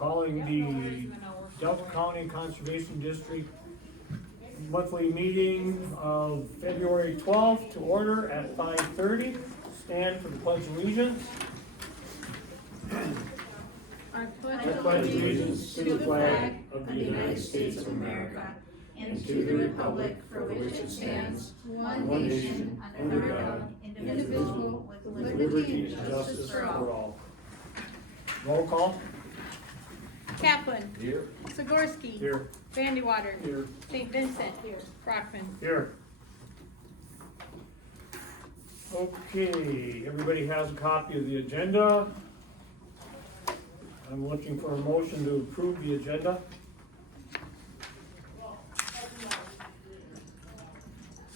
Calling the Delta County Conservation District monthly meeting of February 12th to order at 5:30. Stand for the pledge of allegiance. I I pledge allegiance to the flag of the United States of America and to the republic for which it stands, one nation, under God, indivisible, with liberty and justice for all. Roll call. Kaplan. Here. Zagorski. Here. Vandewater. Here. St. Vincent. Here. Brockman. Here. Okay, everybody has a copy of the agenda. I'm looking for a motion to approve the agenda.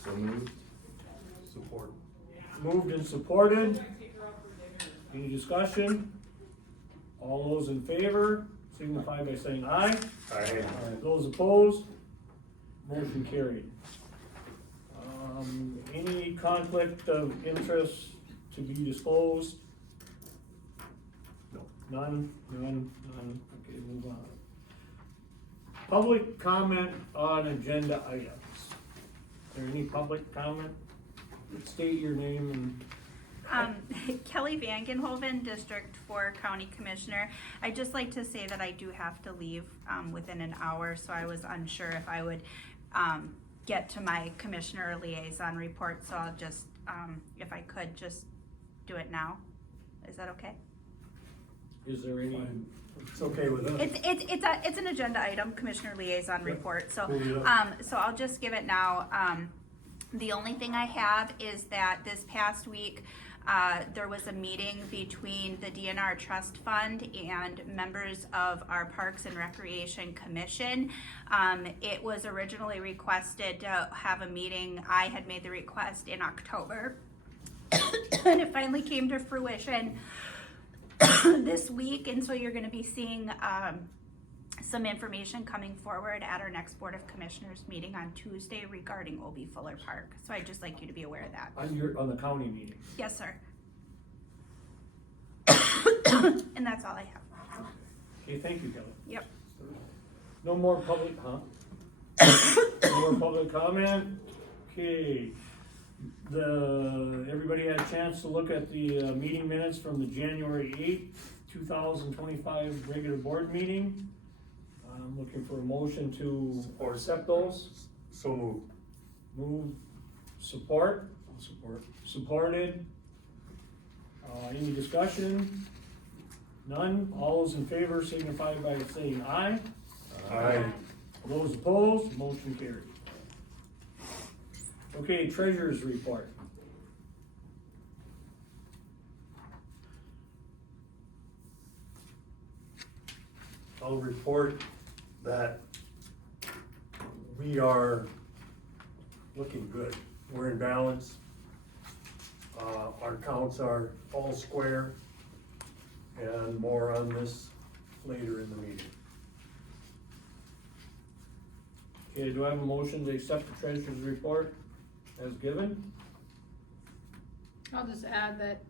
So moved. Support. Moved and supported. Any discussion? All those in favor signify by saying aye. Aye. Those opposed, motion carried. Any conflict of interest to be disclosed? No. None. Okay, move on. Public comment on agenda items. Is there any public comment? State your name and Kelly Vangenhoven, District 4 County Commissioner. I'd just like to say that I do have to leave within an hour, so I was unsure if I would get to my Commissioner Liaison report, so I'll just, if I could, just do it now. Is that okay? is there any? It's okay with us. It's an agenda item, Commissioner Liaison report, so, Pull it up. so I'll just give it now. The only thing I have is that this past week, there was a meeting between the DNR Trust Fund and members of our Parks and Recreation Commission. It was originally requested to have a meeting. I had made the request in October, and it finally came to fruition this week, and so you're gonna be seeing, some information coming forward at our next Board of Commissioners meeting on Tuesday regarding O.B. Fuller Park. So I'd just like you to be aware of that. On the county meeting? Yes, sir. And that's all I have. Okay, thank you, Kelly. Yep. No more public, No more public comment? Okay. Everybody had a chance to look at the meeting minutes from the January 8th, 2025 regular board meeting. I'm looking for a motion to accept those. So moved. Move, support? Supported. Any discussion? None? All those in favor signify by saying aye. Aye. Those opposed, motion carried. Okay, treasurer's report. I'll report that we are looking good. We're in balance. Our counts are all square, and more on this later in the meeting. Okay, do I have a motion to accept the treasurer's report as given? I'll just add that,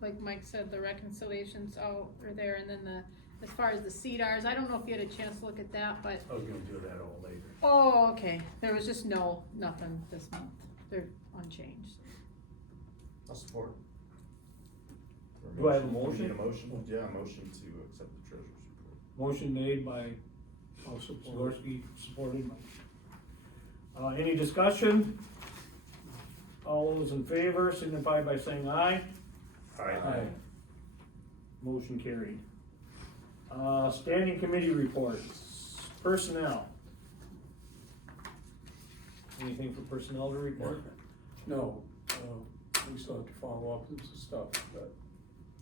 like Mike said, the reconciliations all are there, and then as far as the CDRs, I don't know if you had a chance to look at that, but, I was gonna do that all later. oh, okay, there was just nothing this month, they're unchanged. I'll support. Do I have a motion? Need a motion? Yeah, a motion to accept the treasurer's report. Motion made by Zagorski, supported by. Any discussion? All those in favor signify by saying aye. Motion carried. Standing committee reports, personnel. Anything for personnel to report? No, we still have to follow up with some stuff, but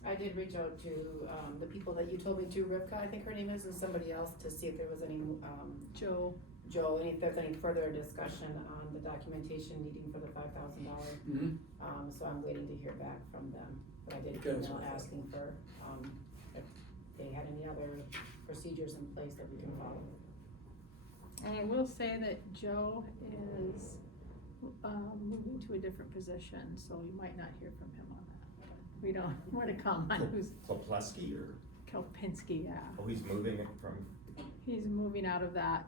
I did reach out to, the people that you told me to, Rivka, I think her name is, and somebody else, to see if there was any, Joe, and if there's any further discussion on the documentation needing for the $5,000. So I'm waiting to hear back from them, but I did Okay, that's email fine. asking for, if they had any other procedures in place that we can follow. and I will say that Joe is, moving to a different position, so you might not hear from him on that. We don't want to comment on who's, Popleski or? Kelpinski, yeah. Oh, he's moving it from, He's moving out of that,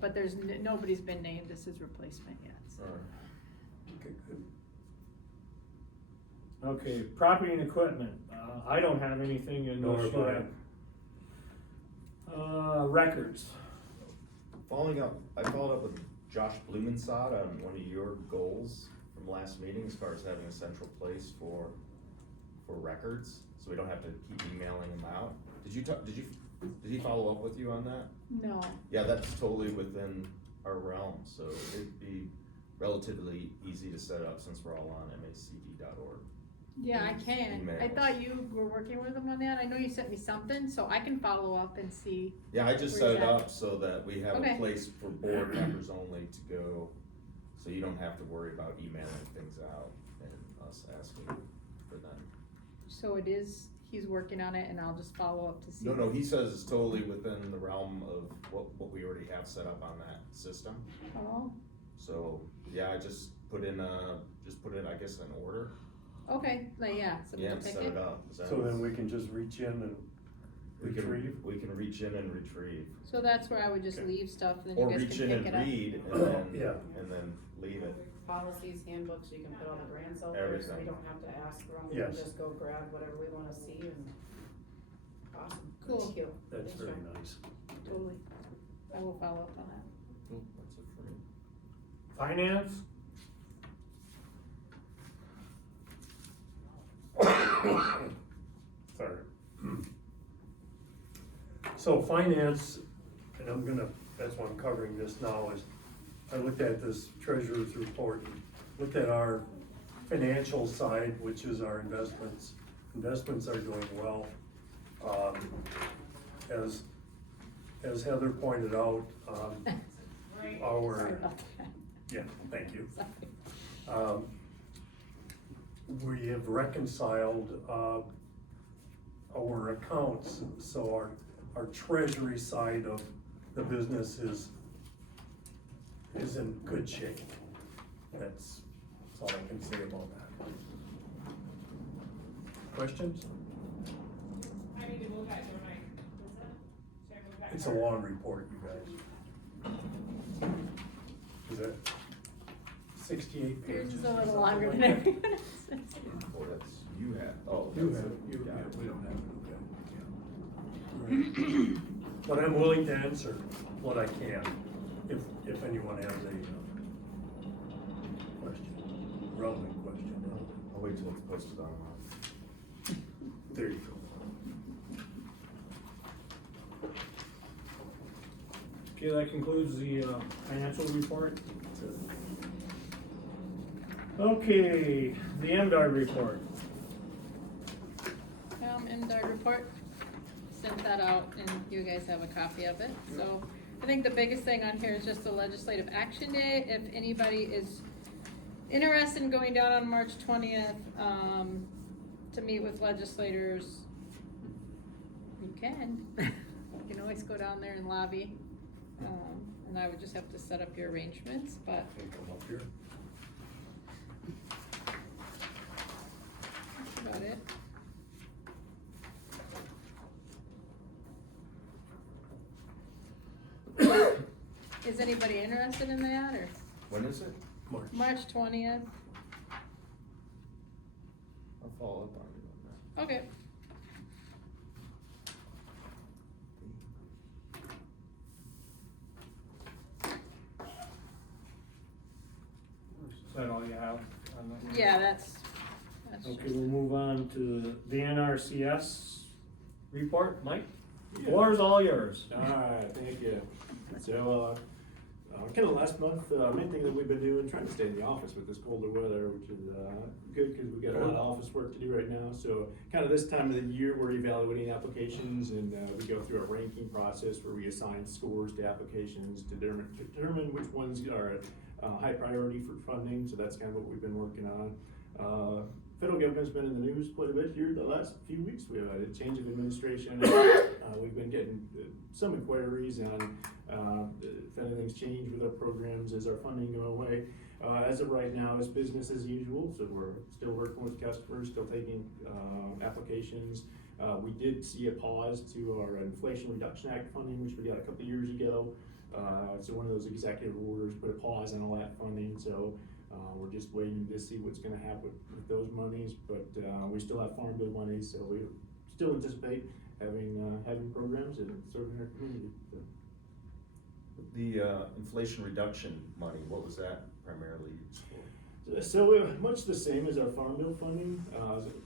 but there's, nobody's been named as his replacement yet, so. Okay, good. Okay, property and equipment, I don't have anything in Nor those. have Records, following up, I followed up with Josh Blumensod on one of your goals from last meeting as far as having a central place for records, so we don't have to keep emailing them out. Did he follow up with you on that? No, Yeah, that's totally within our realm, so it'd be relatively easy to set up since we're all on macd.org. yeah, I can. I Emails. thought you were working with him on that. I know you sent me something, so I can follow up and see. Yeah, I just Where's set it that? up so that we have Okay. a place for board members only to go, so you don't have to worry about emailing things out and us asking for them. So it is, he's working on it and I'll just follow up to see. No, he says it's totally within the realm of what we already have set up on that system. Oh, So, yeah, I just put in, I guess, an order. okay, like, yeah, Yeah, something and to set pick it it. up. Is that So then what's- we can just reach in and we can- retrieve? We can reach in and retrieve. So that's where I would just Okay. leave stuff and then Or you guys reach can in pick and it up. read Yeah. and then leave it. Policies, handbooks, you can put all the grants out there, so Everything. we don't have to ask for them, we Yes. can just go grab whatever we wanna see and. Awesome, Cool. thank you. That's Good very job. nice. Totally. I will follow up on that. That's it for me. finance, Sorry. So finance, and that's why I'm covering this now, is I looked at this treasurer's report and looked at our financial side, which is our investments. Investments are doing well. As Heather pointed out, Sorry our, about that. yeah, thank you. Sorry. We have reconciled, our accounts, so our treasury side of the business is in good shape. That's all I can say about that. Questions? I need to move that, don't I? Should I move that? It's a long report, you guys. Is it 68 Yours pages? is a or little something longer like than that? everyone else's. Oh, that's, you have, oh. You that's have, it. you, Got yeah, it. we don't have it, okay, yeah. But I'm willing to answer what I can, if anyone has a question, relevant question. I'll wait till it's posted online. There you go. okay, that concludes the, financial report. Okay, the MDR report. MDR report, sent that out and you guys have a copy of it. So I think the biggest thing on here is just the legislative action day. If anybody is interested in going down on March 20th, to meet with legislators, you can. You can always go down there and lobby. And I would just have to set up your arrangements, but Can you come up here? that's about it. Is anybody interested in that, or When is it? March 20th? I'll follow up on you on Okay. Is that all you have on that? Yeah, that's Okay, just, we'll move on to the NRCS report. Mike, the floor's all yours. Alright, thank you. So, kind of last month, main thing that we've been doing, trying to stay in the office with this colder weather, which is good because we got a lot of office work to do right now. So, kind of this time of the year, we're evaluating applications, and we go through a ranking process where we assign scores to applications to determine which ones are high priority for funding. So that's kind of what we've been working on. Federal government's been in the news quite a bit here the last few weeks. We have a change of administration. We've been getting some inquiries on if anything's changed with our programs, is our funding going away. As of right now, it's business as usual, so we're still working with customers, still taking applications. We did see a pause to our Inflation Reduction Act funding, which we got a couple of years ago. So one of those executive orders put a pause on all that funding, so we're just waiting to see what's gonna happen with those monies, but we still have Farm Bill money, so we still anticipate having programs and serving our community. So. The inflation reduction money, what was that primarily used for? So we're much the same as our Farm Bill funding,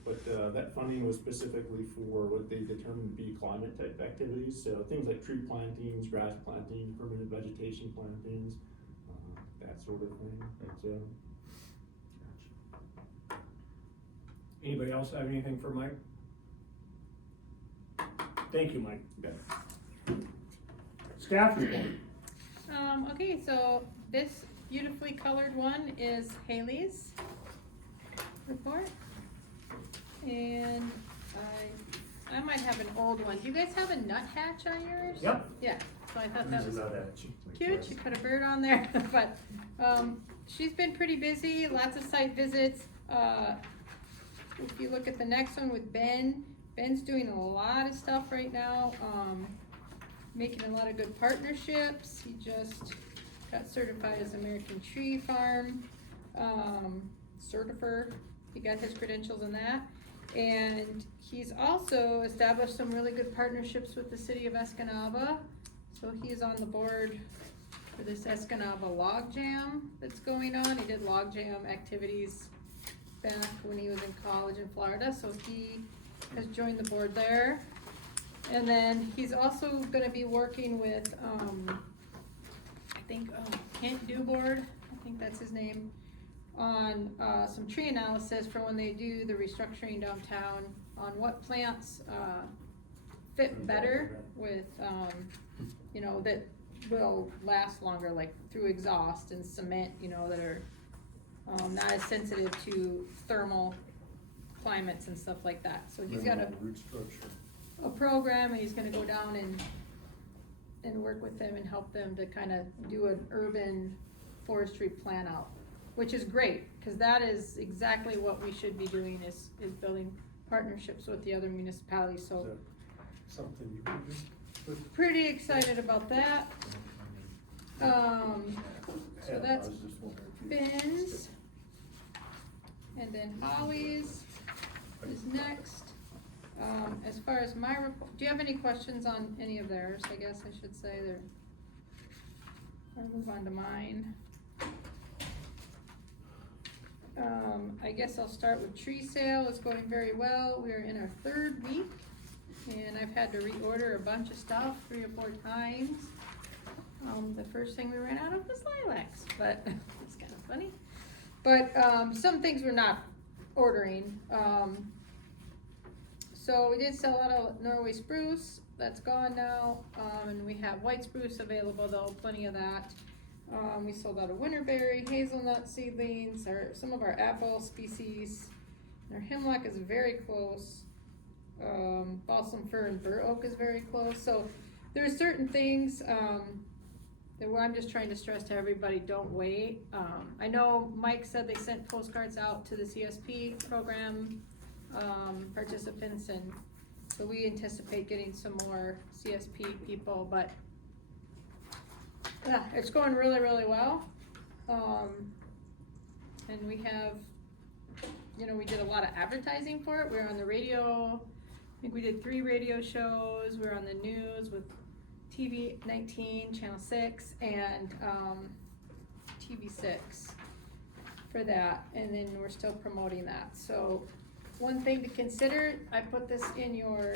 but that funding was specifically for what they determined to be climate type activities. So things like tree plantings, grass planting, permanent vegetation plantings, that sort of thing. So, Anybody else have anything for Mike? Thank you, Mike. Staff report. Okay, so this beautifully colored one is Haley's report. And I might have an old one. Do you guys have a nuthatch on yours? Yep. Yeah, so I thought that Use was another. cute. She put a bird on there, but, she's been pretty busy, lots of site visits. If you look at the next one with Ben, Ben's doing a lot of stuff right now, making a lot of good partnerships. He just got certified as American Tree Farm, certifier. He got his credentials in that. And he's also established some really good partnerships with the city of Escanaba. So he's on the board for this Escanaba Log Jam that's going on. He did log jam activities back when he was in college in Florida, so he has joined the board there. And then he's also gonna be working with, I think, Kent Dubord, I think that's his name, on, some tree analysis for when they do the restructuring downtown, on what plants, fit better with, you know, that will last longer, like through exhaust and cement, you know, that are, not as sensitive to thermal climates and stuff like that. So he's got Root structure. a program, and he's gonna go down and work with them and help them to kind of do an urban forestry plan out, which is great, cause that is exactly what we should be doing, is building partnerships with the other municipalities, so Is that something you can do? pretty excited about that. So Yeah, I that's was just wondering if you- Ben's. And then Holly's is next. As far as my report, do you have any questions on any of theirs? I guess I should say there. I'll move on to mine. I guess I'll start with tree sale. It's going very well. We are in our 3rd week, and I've had to reorder a bunch of stuff 3 or 4 times. The first thing we ran out of was lilacs, but it's kind of funny. But some things we're not ordering. So we did sell out of Norway spruce, that's gone now, and we have white spruce available though, plenty of that. We sold out of winterberry, hazelnut seedlings, some of our apple species. Our hemlock is very close. Balsam fir and bur oak is very close. So there's certain things that I'm just trying to stress to everybody, don't wait. I know Mike said they sent postcards out to the CSP program participants, and so we anticipate getting some more CSP people, but yeah, it's going really, really well. And we have, you know, we did a lot of advertising for it. We were on the radio, I think we did 3 radio shows. We were on the news with TV 19, Channel 6, and TV 6 for that, and then we're still promoting that. So one thing to consider, I put this in your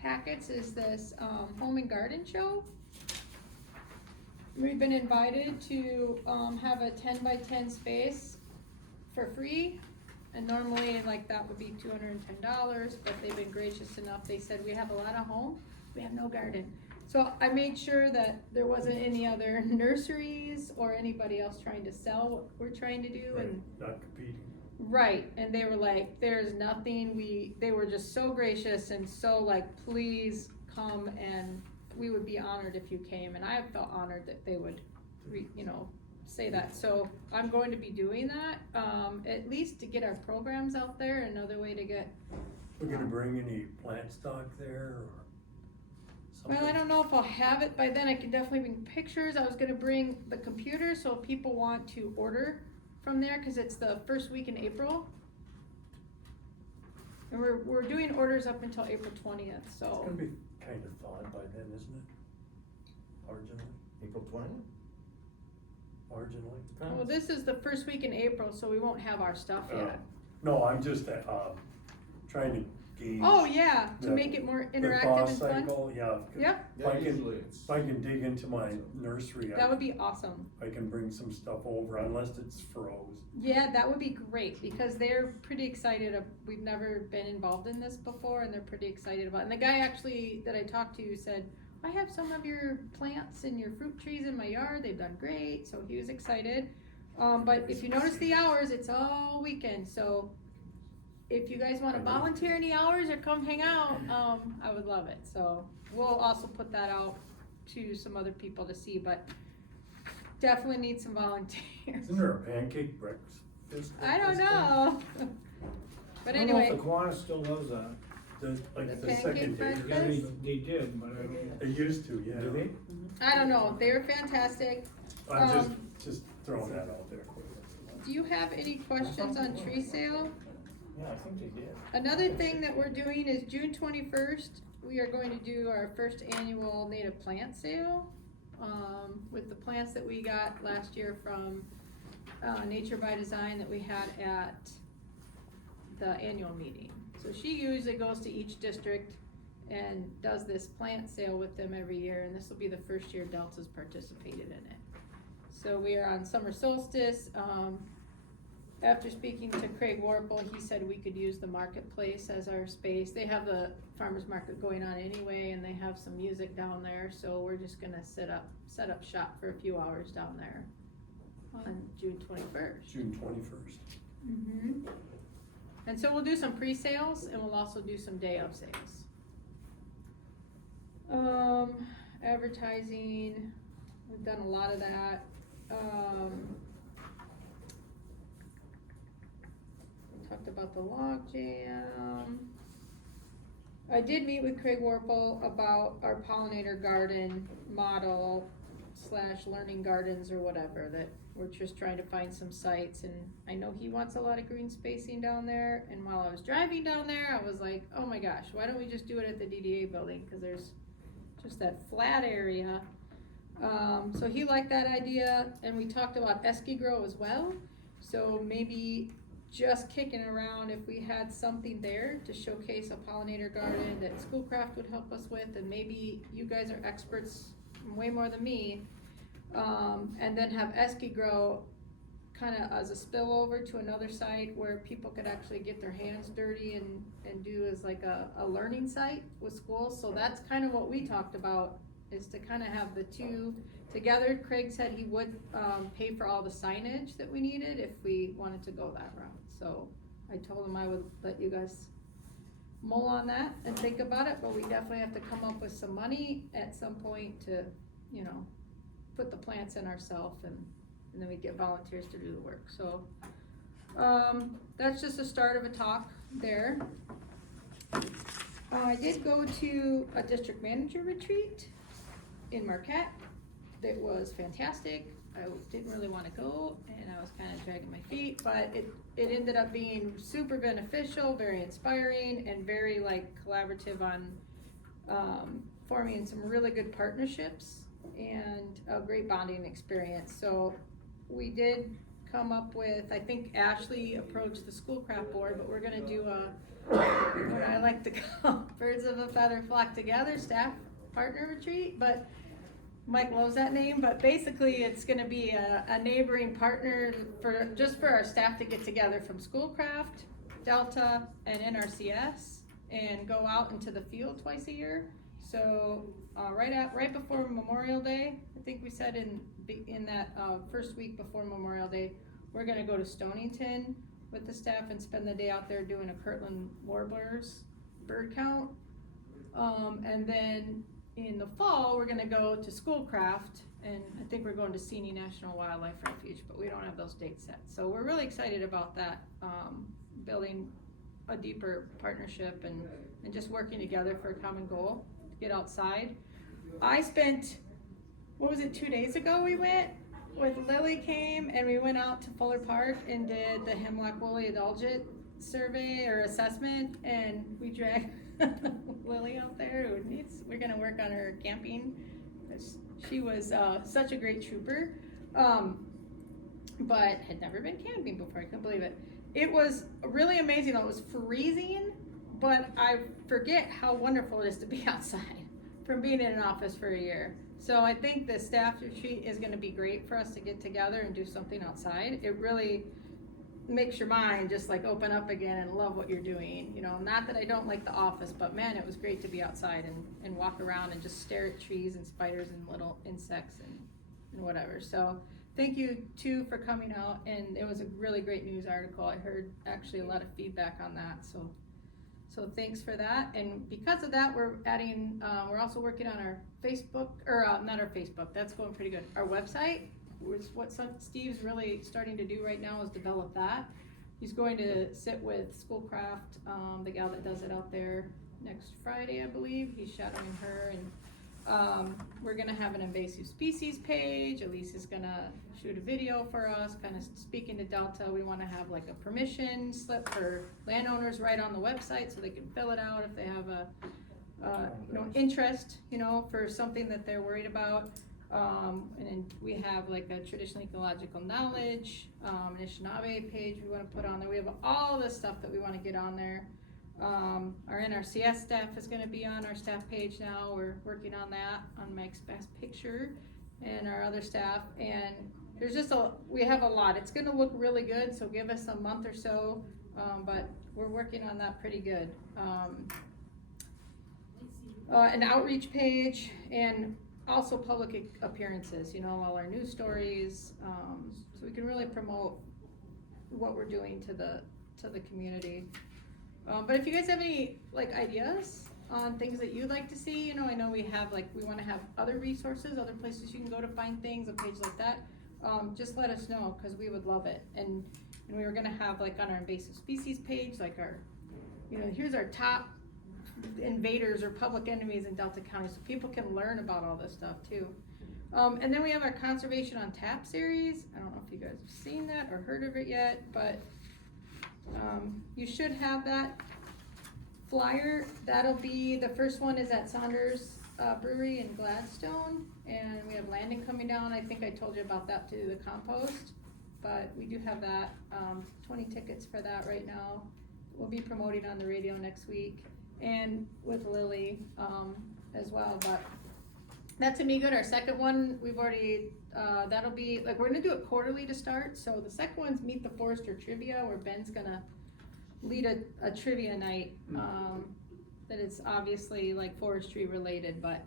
packets, is this home and garden show. We've been invited to have a 10 by 10 space for free, and normally like that would be $210, but they've been gracious enough. They said we have a lot of home, we have no garden. So I made sure that there wasn't any other nurseries or anybody else trying to sell what we're trying to do, and Not competing. right, and they were like, there's nothing, they were just so gracious and so like, please come, and we would be honored if you came, and I felt honored that they would, you know, say that. So I'm going to be doing that, at least to get our programs out there, another way to get We're gonna bring any plant stock there or something? Well, I don't know if I'll have it by then. I can definitely bring pictures. I was gonna bring the computer, so if people want to order from there, cause it's the first week in April. And we're doing orders up until April 20th, It's so. gonna be kind of thawed by then, isn't it? Marginally, April 20th? marginally. Well, this is the first week in April, so we won't have our stuff yet. No, I'm just, trying to gauge. Oh, yeah, to the- make it more the interactive thaw and fun. cycle, yeah. Yep, If I can, if I can dig into my nursery, that would be awesome. I can bring some stuff over unless it's froze. Yeah, that would be great, because they're pretty excited, we've never been involved in this before, and they're pretty excited about it. And the guy actually that I talked to said, I have some of your plants and your fruit trees in my yard, they've done great, so he was excited. But if you notice the hours, it's all weekend, so if you guys wanna volunteer any hours or come hang out, I would love it. So we'll also put that out to some other people to see, but definitely need some volunteers. Isn't there a pancake breakfast? I don't know. But I don't know if anyway, the Kiwanis still does that. Like The the second pancake day or breakfast? Yeah, something? they did, but I don't. They used to, yeah. Do they? I don't know, they were fantastic. I'm Um, just throwing that out there. Do you have any questions on tree sale? Yeah, I think they did. Another thing that we're doing is June 21st, we are going to do our first annual native plant sale. With the plants that we got last year from, Nature by Design that we had at the annual meeting. So she usually goes to each district and does this plant sale with them every year, and this will be the first year Delta's participated in it. So we are on summer solstice. After speaking to Craig Warple, he said we could use the marketplace as our space. They have the farmer's market going on anyway, and they have some music down there, so we're just gonna set up shop for a few hours down there on June 21st. June 21st. Mm-hmm. And so we'll do some pre-sales, and we'll also do some day of sales. Advertising, we've done a lot of that. We talked about the log jam. I did meet with Craig Warple about our pollinator garden model / learning gardens or whatever, that we're just trying to find some sites, and I know he wants a lot of green spacing down there, and while I was driving down there, I was like, oh my gosh, why don't we just do it at the DDA building, cause there's just that flat area. So he liked that idea, and we talked about Esky Grow as well, so maybe just kicking around if we had something there to showcase a pollinator garden that Schoolcraft would help us with, and maybe you guys are experts way more than me, and then have Esky Grow kinda as a spillover to another site where people could actually get their hands dirty and do as like a learning site with schools. So that's kind of what we talked about, is to kinda have the two together. Craig said he would pay for all the signage that we needed if we wanted to go that route. So I told him I would let you guys mull on that and think about it, but we definitely have to come up with some money at some point to, you know, put the plants in ourselves, and then we get volunteers to do the work. So that's just the start of a talk there. I did go to a district manager retreat in Marquette. That was fantastic. I didn't really wanna go, and I was kinda dragging my feet, but it ended up being super beneficial, very inspiring, and very like collaborative on forming some really good partnerships and a great bonding experience. So we did come up with, I think Ashley approached the Schoolcraft board, but we're gonna do what I like to call birds of a feather flock together staff partner retreat, but Mike loves that name, but basically it's gonna be a neighboring partner just for our staff to get together from Schoolcraft, Delta, and NRCS, and go out into the field twice a year. So, right before Memorial Day, I think we said in that, first week before Memorial Day, we're gonna go to Stonington with the staff and spend the day out there doing a Kirtland Warblers bird count. And then in the fall, we're gonna go to Schoolcraft, and I think we're going to Seney National Wildlife Refuge, but we don't have those dates set. So we're really excited about that, building a deeper partnership and just working together for a common goal, to get outside. I spent, what was it, 2 days ago we went, with Lily came, and we went out to Fuller Park and did the Hemlock Woolly Indulgent survey or assessment, and we dragged Lily out there, who needs, we're gonna work on her camping. She was such a great trooper, but had never been camping before. I couldn't believe it. It was really amazing. It was freezing, but I forget how wonderful it is to be outside from being in an office for a year. So I think the staff retreat is gonna be great for us to get together and do something outside. It really makes your mind just like open up again and love what you're doing. You know, not that I don't like the office, but man, it was great to be outside and walk around and just stare at trees and spiders and little insects and whatever. So thank you too for coming out, and it was a really great news article. I heard actually a lot of feedback on that, so thanks for that. And because of that, we're adding, we're also working on our Facebook, or not our Facebook, that's going pretty good. Our website, what Steve's really starting to do right now is develop that. He's going to sit with Schoolcraft, the gal that does it out there, next Friday, I believe. He's shadowing her, and we're gonna have an invasive species page. Elise is gonna shoot a video for us, kind of speaking to Delta. We wanna have like a permission slip for landowners right on the website so they can fill it out if they have a interest, for something that they're worried about. And then we have like a traditional ecological knowledge, an Anishinaabe page we wanna put on there. We have all this stuff that we wanna get on there. Our NRCS staff is gonna be on our staff page now. We're working on that, on Mike's best picture and our other staff. And there's just we have a lot. It's gonna look really good, so give us a month or so, but we're working on that pretty good. An outreach page, and also public appearances, all our news stories, so we can really promote what we're doing to the community. But if you guys have any ideas on things that you'd like to see, I know we have we want to have other resources, other places you can go to find things, a page like that. Just let us know, because we would love it. And we were gonna have on our invasive species page, our, here's our top invaders or public enemies in Delta County, so people can learn about all this stuff too. And then we have our Conservation on Tap series. I don't know if you guys have seen that or heard of it yet, but you should have that flyer. That'll be, the first one is at Saunders Brewery in Gladstone, and we have landing coming down. I think I told you about that too, the compost, but we do have that, 20 tickets for that right now. We'll be promoting on the radio next week, and with Lily as well. But that to me good. Our second one, we've already, that'll be, we're gonna do it quarterly to start. So the second one's Meet the Forester Trivia, where Ben's gonna lead a trivia night, that is obviously forestry related, but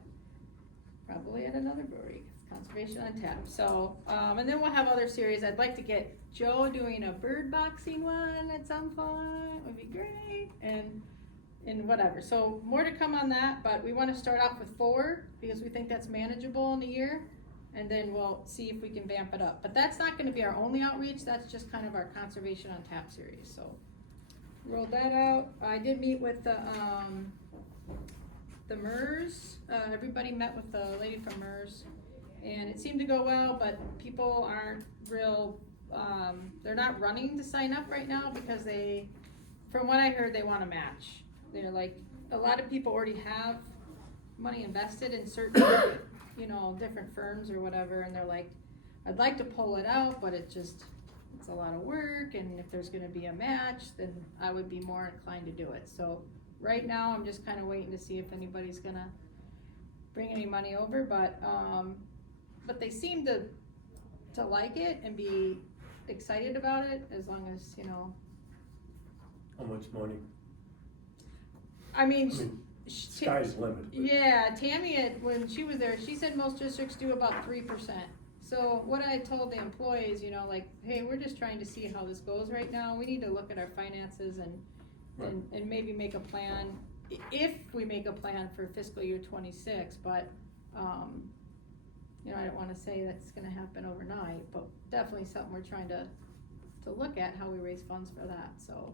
probably at another brewery. It's Conservation on Tap. So, and then we'll have other series. I'd like to get Joe doing a bird boxing one at some point, would be great, and whatever. So more to come on that, but we want to start off with 4 because we think that's manageable in a year, and then we'll see if we can vamp it up. But that's not going to be our only outreach. That's just kind of our Conservation on Tap series. So roll that out. I did meet with the MERS. Everybody met with the lady from MERS, and it seemed to go well, but people aren't real, they're not running to sign up right now because from what I heard, they want to match. They're a lot of people already have money invested in certain, different firms or whatever, and they're I'd like to pull it out, but it's a lot of work, and if there's gonna be a match, then I would be more inclined to do it. So right now, I'm just kind of waiting to see if anybody's gonna bring any money over, but they seem to like it and be excited about it, as long as, How much money? I mean, Sky's the limit. yeah, Tammy, when she was there, she said most districts do about 3%. So what I told the employees, hey, we're just trying to see how this goes right now. We need to look at our finances and maybe make a plan, if we make a plan for fiscal year 26. But, I don't want to say that's going to happen overnight, but definitely something we're trying to look at, how we raise funds for that. So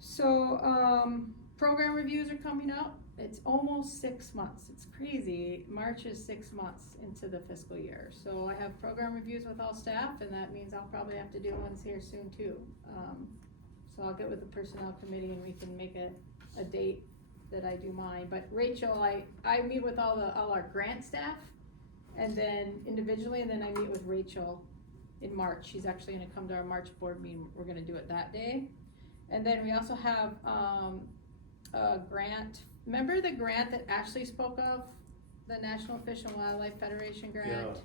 So, program reviews are coming up. It's almost 6 months. It's crazy. March is 6 months into the fiscal year. So I have program reviews with all staff, and that means I'll probably have to do ones here soon too. So I'll get with the personnel committee and we can make a date that I do mine. But Rachel, I meet with all our grant staff, and then individually, and then I meet with Rachel in March. She's actually gonna come to our March board meeting. We're gonna do it that day. And then we also have, a grant. Remember the grant that Ashley spoke of? The National Fish and Wildlife Federation grant?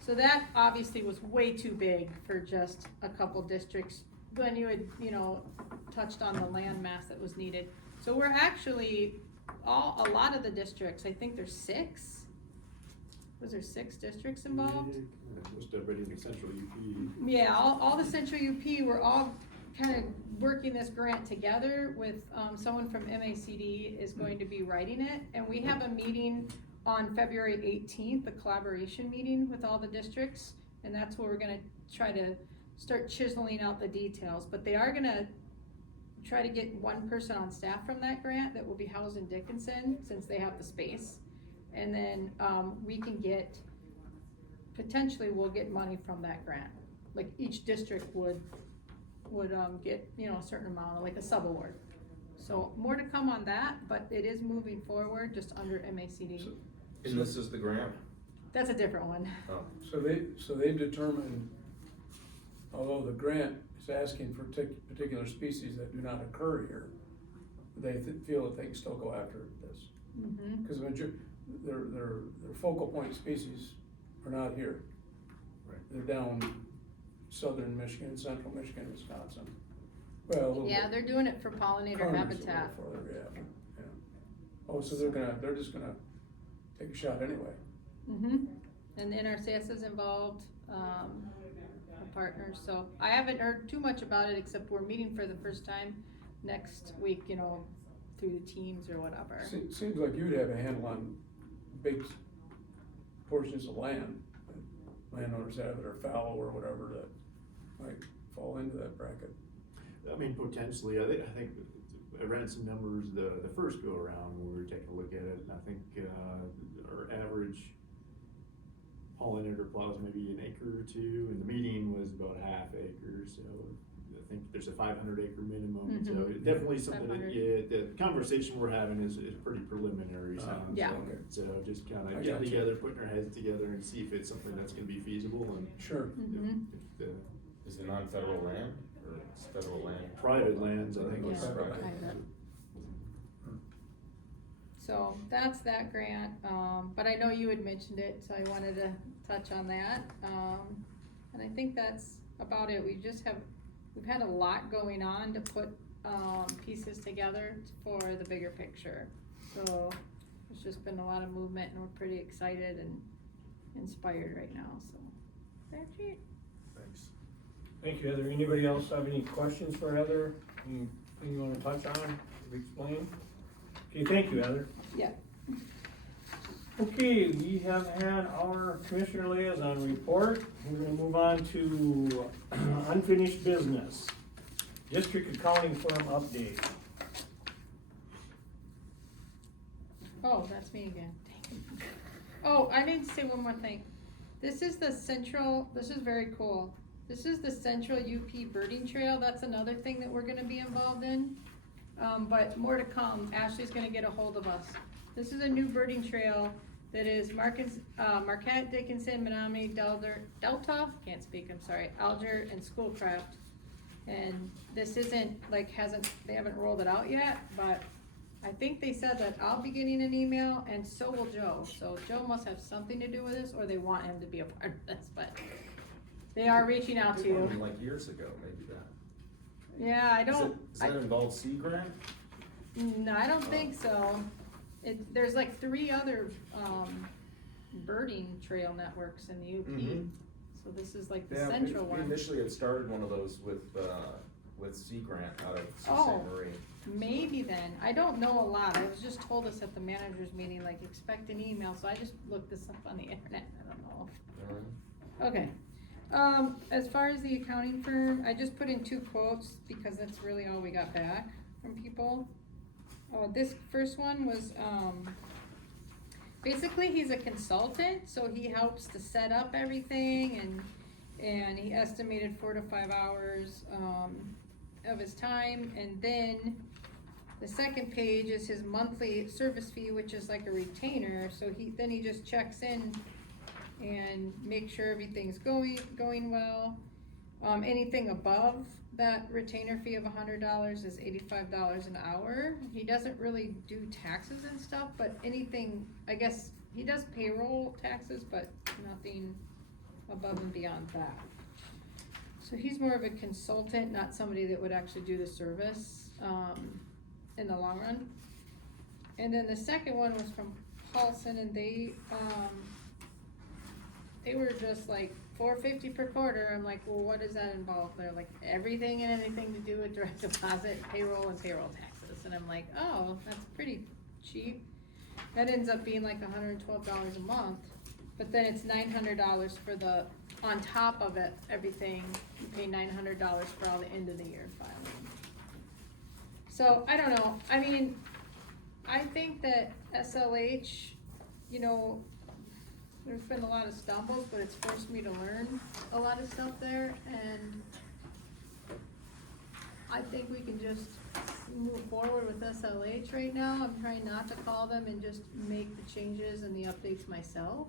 So that obviously was way too big for just a couple districts. Glenn, you had, touched on the land mass that was needed. So we're actually, a lot of the districts, I think there's 6. Was there 6 districts involved? Most everybody in the central UP. Yeah, all the central UP, we're all kind of working this grant together with, someone from MACD is going to be writing it. And we have a meeting on February 18th, a collaboration meeting with all the districts. And that's where we're gonna try to start chiseling out the details. But they are gonna try to get one person on staff from that grant that will be housed in Dickinson, since they have the space. And then, we can potentially we'll get money from that grant. Like each district would get, a certain amount, like a sub-award. So more to come on that, but it is moving forward just under MACD. And this is the grant? That's a different one. Oh, So they've determined, although the grant is asking for particular species that do not occur here, they feel that they can still go after this. Mm-hmm. Cause their focal point species are not here. Right. They're down southern Michigan, central Michigan, Wisconsin. Well, a little Yeah, bit. they're doing it for pollinator Carter's a habitat. little further, yeah. Oh, so they're just gonna take a shot anyway. Mm-hmm. And the NRCS is involved, the partners, so I haven't heard too much about it, except we're meeting for the first time next week, through the teams or whatever. Seems like you'd have a handle on big portions of land that landowners have that are fallow or whatever that might fall into that bracket. I mean, potentially, I think I ran some numbers the first go around when we were taking a look at it, and I think, our average pollinator plows maybe an acre or 2, and the median was about a half acre, so I think there's a 500 acre minimum, so Mhm. it definitely something that, 500. the conversation we're having is pretty preliminary, sounds Yeah. like. So just kinda I getting got you. together, putting our heads together and see if it's something that's gonna be feasible, and Sure. Mhm. if the is it non-federal land, or it's federal land? private lands, I think Yeah, was Right. private. So that's that grant, but I know you had mentioned it, so I wanted to touch on that. And I think that's about it. We've had a lot going on to put, pieces together for the bigger picture. So there's just been a lot of movement, and we're pretty excited and inspired right now, so that's it. Thanks. Thank you, Heather. Anybody else have any questions for Heather? Anything you wanna touch on, explain? Okay, thank you, Heather. Yeah. Okay, we have had our commissioner liaison report. We're gonna move on to unfinished business. District accounting firm update. Oh, that's me again. Dang it. Oh, I need to say one more thing. This is very cool. This is the Central UP Birding Trail. That's another thing that we're gonna be involved in. But more to come. Ashley's gonna get a hold of us. This is a new birding trail that is Marquette, Dickinson, Menominee, Delta, can't speak, I'm sorry, Alger, and Schoolcraft. And this isn't, they haven't rolled it out yet, but I think they said that I'll be getting an email, and so will Joe. So Joe must have something to do with this, or they want him to be a part of this, but they are reaching out to you. Like years ago, maybe that. Yeah, I don't. Does that involve Sea Grant? No, I don't think so. There's like 3 other, birding trail networks in the UP. Mhm. So this is like the Yeah, central we one. initially had started one of those with Sea Grant out of Sault Oh. Ste. Marie. Maybe then. I don't know a lot. I was just told us at the managers meeting, like, expect an email, so I just looked this up on the internet. I don't know. Alright. Okay. As far as the accounting firm, I just put in 2 quotes because that's really all we got back from people. This first one was, basically he's a consultant, so he helps to set up everything and he estimated 4 to 5 hours, of his time, and then the second page is his monthly service fee, which is like a retainer, so he just checks in and make sure everything's going well. Anything above that retainer fee of $100 is $85 an hour. He doesn't really do taxes and stuff, but anything, I guess, he does payroll taxes, but nothing above and beyond that. So he's more of a consultant, not somebody that would actually do the service, in the long run. And then the second one was from Paulson, and they were just like $450 per quarter. I'm like, well, what does that involve? They're like, everything and anything to do with direct deposit, payroll, and payroll taxes. And I'm like, oh, that's pretty cheap. That ends up being like $112 a month, but then it's $900 for the, on top of it, everything, you pay $900 for all the end of the year filing. So, I don't know, I mean, I think that SLH, you know, there's been a lot of stumbles, but it's forced me to learn a lot of stuff there, and I think we can just move forward with SLH right now. I'm trying not to call them and just make the changes and the updates myself.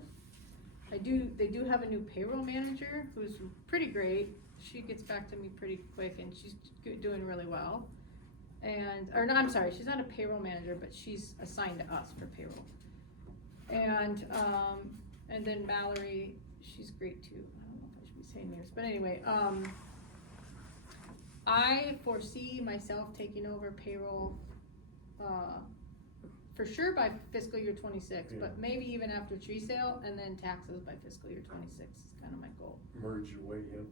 They do have a new payroll manager who's pretty great. She gets back to me pretty quick and she's doing really well. And, or no, I'm sorry, she's not a payroll manager, but she's assigned to us for payroll. And then Mallory, she's great too. I don't know if I should be saying names, but anyway, I foresee myself taking over payroll, for sure by fiscal year 26, Yeah. but maybe even after tree sale, and then taxes by fiscal year 26 is kind of my goal. Merge your way in.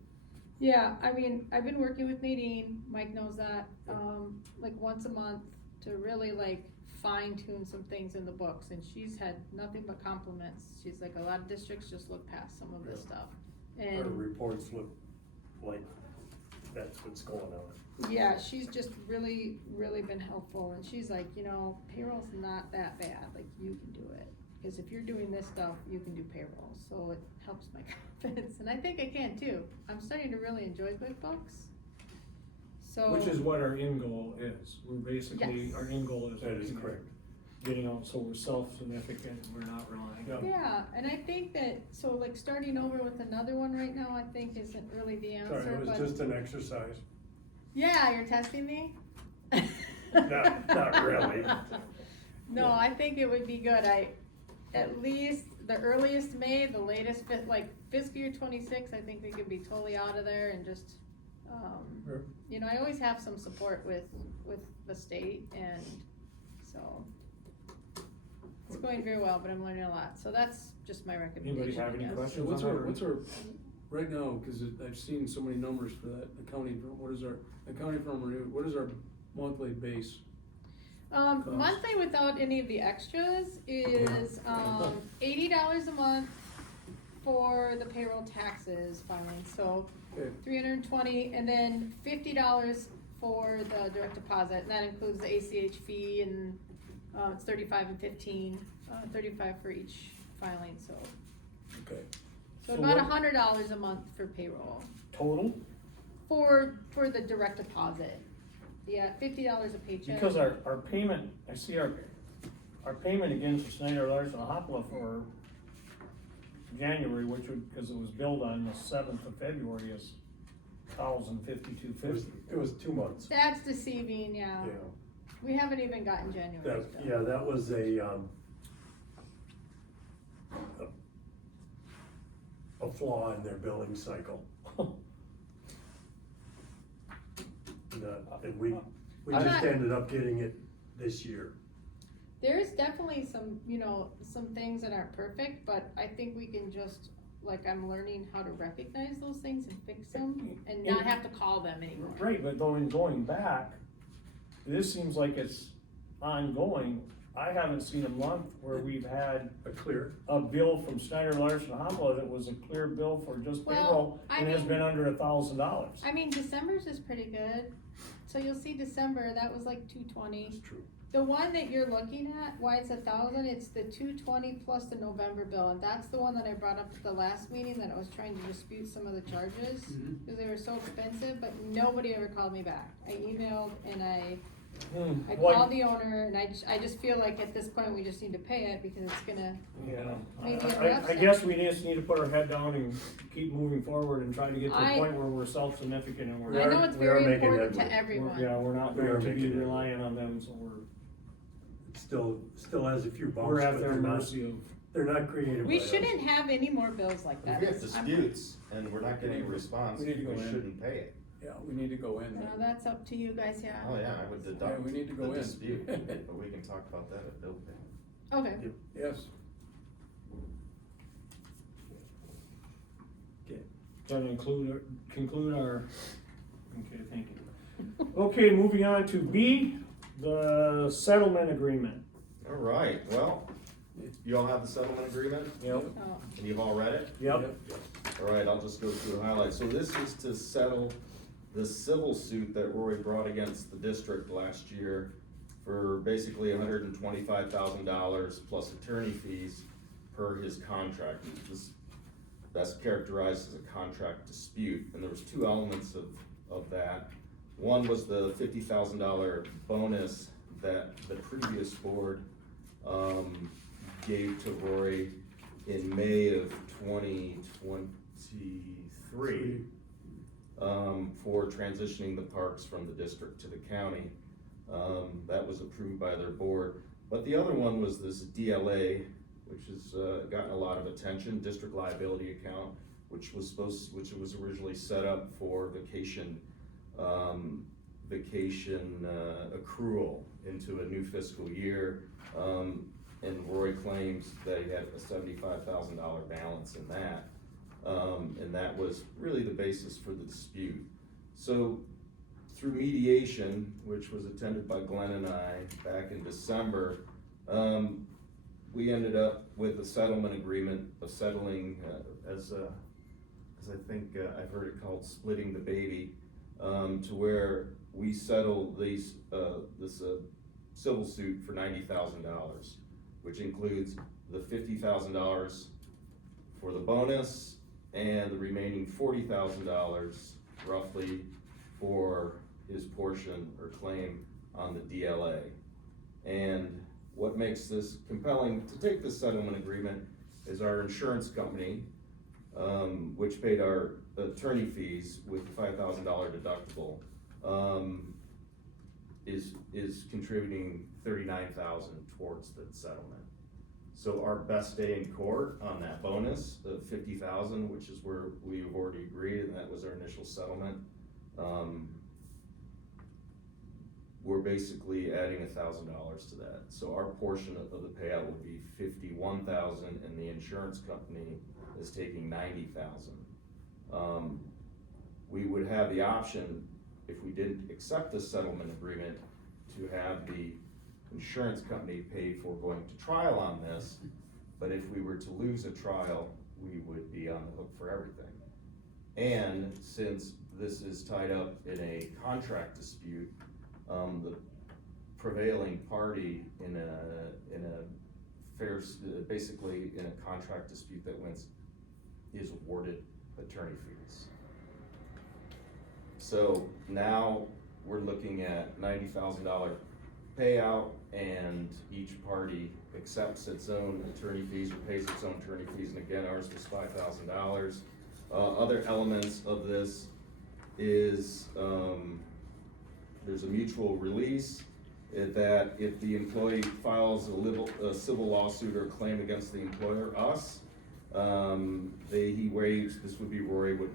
Yeah, I mean, I've been working with Nadine, Mike knows that, like once a month to really like fine tune some things in the books, and she's had nothing but compliments. She's like, a lot of districts just look past some of this stuff. Our And reports look like that's what's going on. yeah, she's just really, really been helpful, and she's like, you know, payroll's not that bad, like you can do it. Because if you're doing this stuff, you can do payroll, so it helps my confidence, and I think I can too. I'm starting to really enjoy QuickBooks. So. Which is what our end goal is. We're basically, Yes. our end goal is. That is correct. Getting out, so we're self-significant, we're not relying. Yeah. Yeah, and I think that, so like starting over with another one right now, I think isn't really the answer, Sorry, it was but. just an exercise. Yeah, you're testing me? Not really. No, I think it would be good, at least the earliest May, the latest like fiscal year 26, I think we could be totally out of there and just, Sure. you know, I always have some support with the state, and so. It's going very well, but I'm learning a lot, so that's just my recommendation. Anybody have any I guess. questions? So what's our, right now, cause I've seen so many numbers for that accounting firm, what is our accounting firm, what is our monthly base? Cost. Monthly without any of the extras is, $80 a month for the payroll taxes filing, so Okay. $320, and then $50 for the direct deposit, and that includes the ACH fee, and, it's 35 and 15, 35 for each filing, so. Okay. So So about what- $100 a month for payroll, Total? for the direct deposit. Yeah, $50 a paycheck. Because our payment, I see our payment against Schneider Larson Hopla for January, which would, cause it was billed on the 7th of February, is $1,052.50. It was 2 months. That's deceiving, yeah. Yeah. We haven't even gotten January That, stuff. yeah, that was a flaw in their billing cycle. And we I'm just not- ended up getting it this year. There's definitely some, you know, some things that aren't perfect, but I think we can just, like, I'm learning how to recognize those things and fix them and not have to call them anymore. Right, but going back, this seems like it's ongoing. I haven't seen a month where we've had A clear, a bill from Schneider Larson Hopla that was a clear bill for just Well, payroll I and has mean- been under $1,000. I mean, December's is pretty good. So you'll see December, that was like 220. that's true. The one that you're looking at, why it's 1,000, it's the 220 plus the November bill, and that's the one that I brought up at the last meeting, that I was trying to dispute some of the charges, Mhm. because they were so expensive, but nobody ever called me back. I emailed and I What- called the owner, and I just feel like at this point, we just need to pay it, because it's gonna, Yeah, Maybe a rough I step. guess we just need to put our head down and keep moving forward and try to get to the I- point where we're self-significant and I we're, know it's we are very making important to headway. everyone. yeah, we're not We are going to be making headway. relying on them, so we're Still has a few bumps, at but their they're not, mercy of. they're not created by We us. shouldn't have any more bills like If that. we have I'm- disputes and we're not getting a response, We we need to go in. shouldn't pay it. Yeah, we need to go in No, then. that's up to you guys, yeah. Oh, yeah, I would Yeah, deduct we need to go the in. dispute, but we can talk about that at bill pay. Okay. Yes. Gonna conclude our, okay, thank you. Okay, moving on to B, the settlement agreement. All right, well, you all have the settlement agreement, Yep. Oh, and you've all read it? Yep, All right, I'll just go through the highlights. So this is to settle the civil suit that Roy brought against the district last year for basically $125,000 plus attorney fees per his contract. That's characterized as a contract dispute, and there was two elements of that. One was the $50,000 bonus that the previous board gave to Roy in May of 2023 for transitioning the parks from the district to the county. That was approved by their board. But the other one was this DLA, which has gotten a lot of attention, district liability account, which was originally set up for vacation accrual into a new fiscal year. And Roy claims that he had a $75,000 balance in that. And that was really the basis for the dispute. So through mediation, which was attended by Glenn and I back in December, we ended up with a settlement agreement of settling, as I think I've heard it called splitting the baby, to where we settle this civil suit for $90,000, which includes the $50,000 for the bonus and the remaining $40,000 roughly for his portion or claim on the DLA. And what makes this compelling to take this settlement agreement is our insurance company, which paid our attorney fees with $5,000 deductible, is contributing $39,000 towards the settlement. So our best day in court on that bonus of $50,000, which is where we've already agreed, and that was our initial settlement, we're basically adding $1,000 to that. So our portion of the payout would be $51,000, and the insurance company is taking $90,000. We would have the option, if we didn't accept the settlement agreement, to have the insurance company pay for going to trial on this, but if we were to lose a trial, we would be on the hook for everything. And since this is tied up in a contract dispute, the prevailing party in a fair, basically in a contract dispute that wins, is awarded attorney fees. So now we're looking at $90,000 payout, and each party accepts its own attorney fees or pays its own attorney fees, and again, ours was $5,000. Other elements of this is, there's a mutual release that if the employee files a civil lawsuit or claim against the employer, us, he waives, this would be Roy, would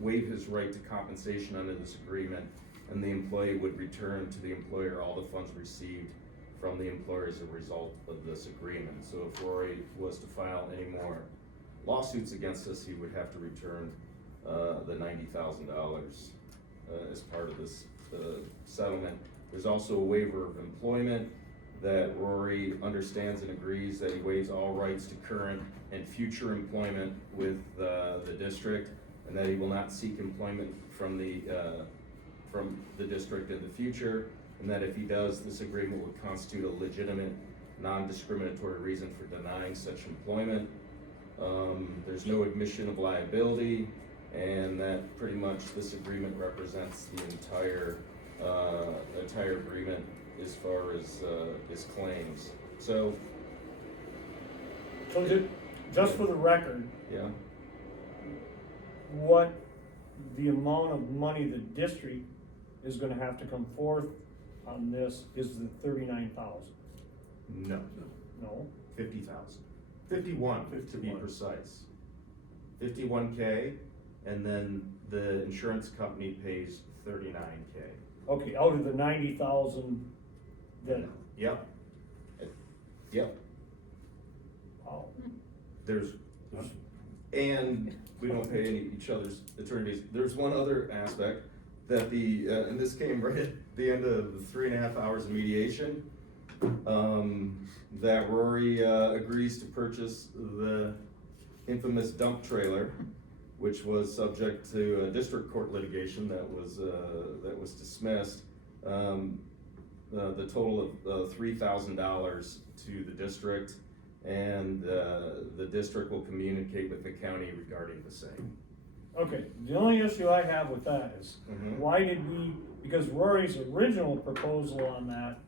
waive his right to compensation under this agreement, and the employee would return to the employer all the funds received from the employer as a result of this agreement. So if Roy was to file any more lawsuits against us, he would have to return the $90,000 as part of this settlement. There's also a waiver of employment that Rory understands and agrees that he waives all rights to current and future employment with the district, and that he will not seek employment from the district in the future, and that if he does, this agreement would constitute a legitimate, non-discriminatory reason for denying such employment. There's no admission of liability, and that pretty much this agreement represents the entire agreement as far as his claims. So, Just for the record, yeah, what the amount of money the district is gonna have to come forth on this is the 39,000, no, no? 50,000. 51 to be 51. precise. 51K, and then the insurance company pays 39K. Okay, out of the 90,000 that, Yep. Yep. wow, And we don't pay each other's attorneys. There's one other aspect that and this came right at the end of the 3.5 hours of mediation, that Rory, agrees to purchase the infamous dump trailer, which was subject to a district court litigation that was dismissed. The total of $3,000 to the district, and the district will communicate with the county regarding the same. okay, the only issue I have with that is, Mhm. why did because Rory's original proposal on that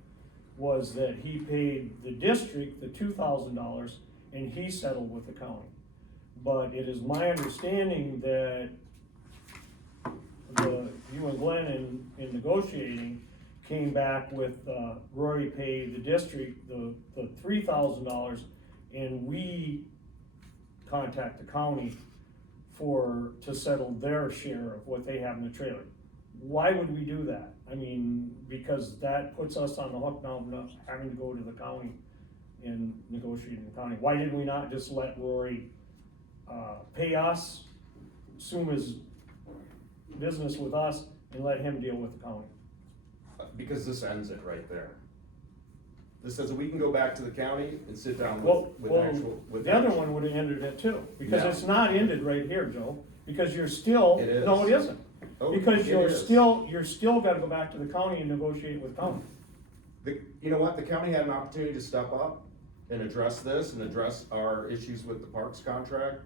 was that he paid the district the $2,000 and he settled with the county. But it is my understanding that you and Glenn in negotiating came back with, Rory paid the district the $3,000, and we contact the county to settle their share of what they have in the trailer. Why would we do that? I mean, because that puts us on the hook now, of not having to go to the county and negotiate in the county. Why did we not just let Rory, pay us, assume his business with us, and let him deal with the county? Because this ends it right there. This says that we can go back to the county and sit down Well, with the other actual- one would've ended it too, because No. it's not ended right here, Joe, because you're still, It is. no, it isn't. Oh, Because it you're is. still gotta go back to the county and negotiate with county. You know what, the county had an opportunity to step up and address this and address our issues with the parks contract.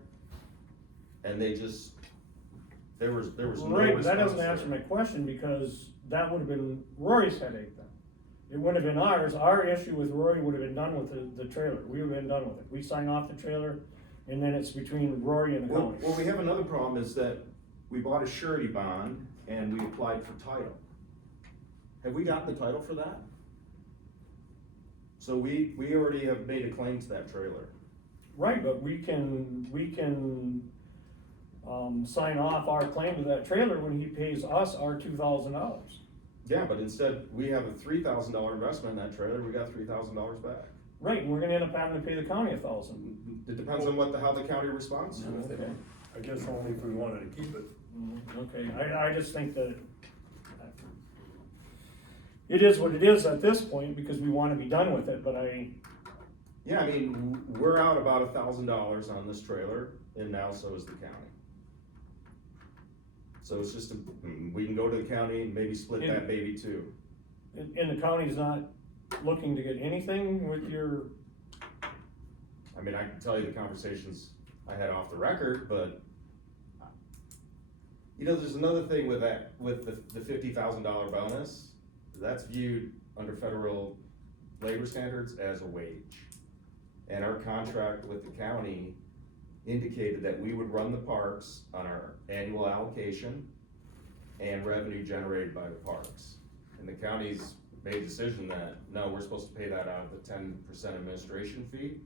And they just, there was no Right, but response that doesn't there. answer my question, because that would've been Rory's headache then. It wouldn't have been ours. Our issue with Rory would have been done with the trailer. We would have been done with it. We sign off the trailer, and then it's between Rory and the Well, county. we have another problem is that we bought a surety bond and we applied for title. Have we gotten the title for that? So we already have made a claim to that trailer. Right, but we can, sign off our claim to that trailer when he pays us our $2,000. Yeah, but instead, we have a $3,000 investment in that trailer, we got $3,000 back. Right, and we're gonna end up having to pay the county $1,000. It depends on how the county responds to it. Okay. I guess only if we wanted to keep it. Okay, I just think that it is what it is at this point, because we wanna be done with it, but Yeah, I mean, we're out about $1,000 on this trailer, and now so is the county. So it's just, we can go to the county and maybe split that baby too. and the county's not looking to get anything with your, I mean, I can tell you the conversations I had off the record, but you know, there's another thing with that, with the $50,000 bonus, that's viewed under federal labor standards as a wage. And our contract with the county indicated that we would run the parks on our annual allocation and revenue generated by the parks. And the county's made a decision that, no, we're supposed to pay that out of the 10% administration fee.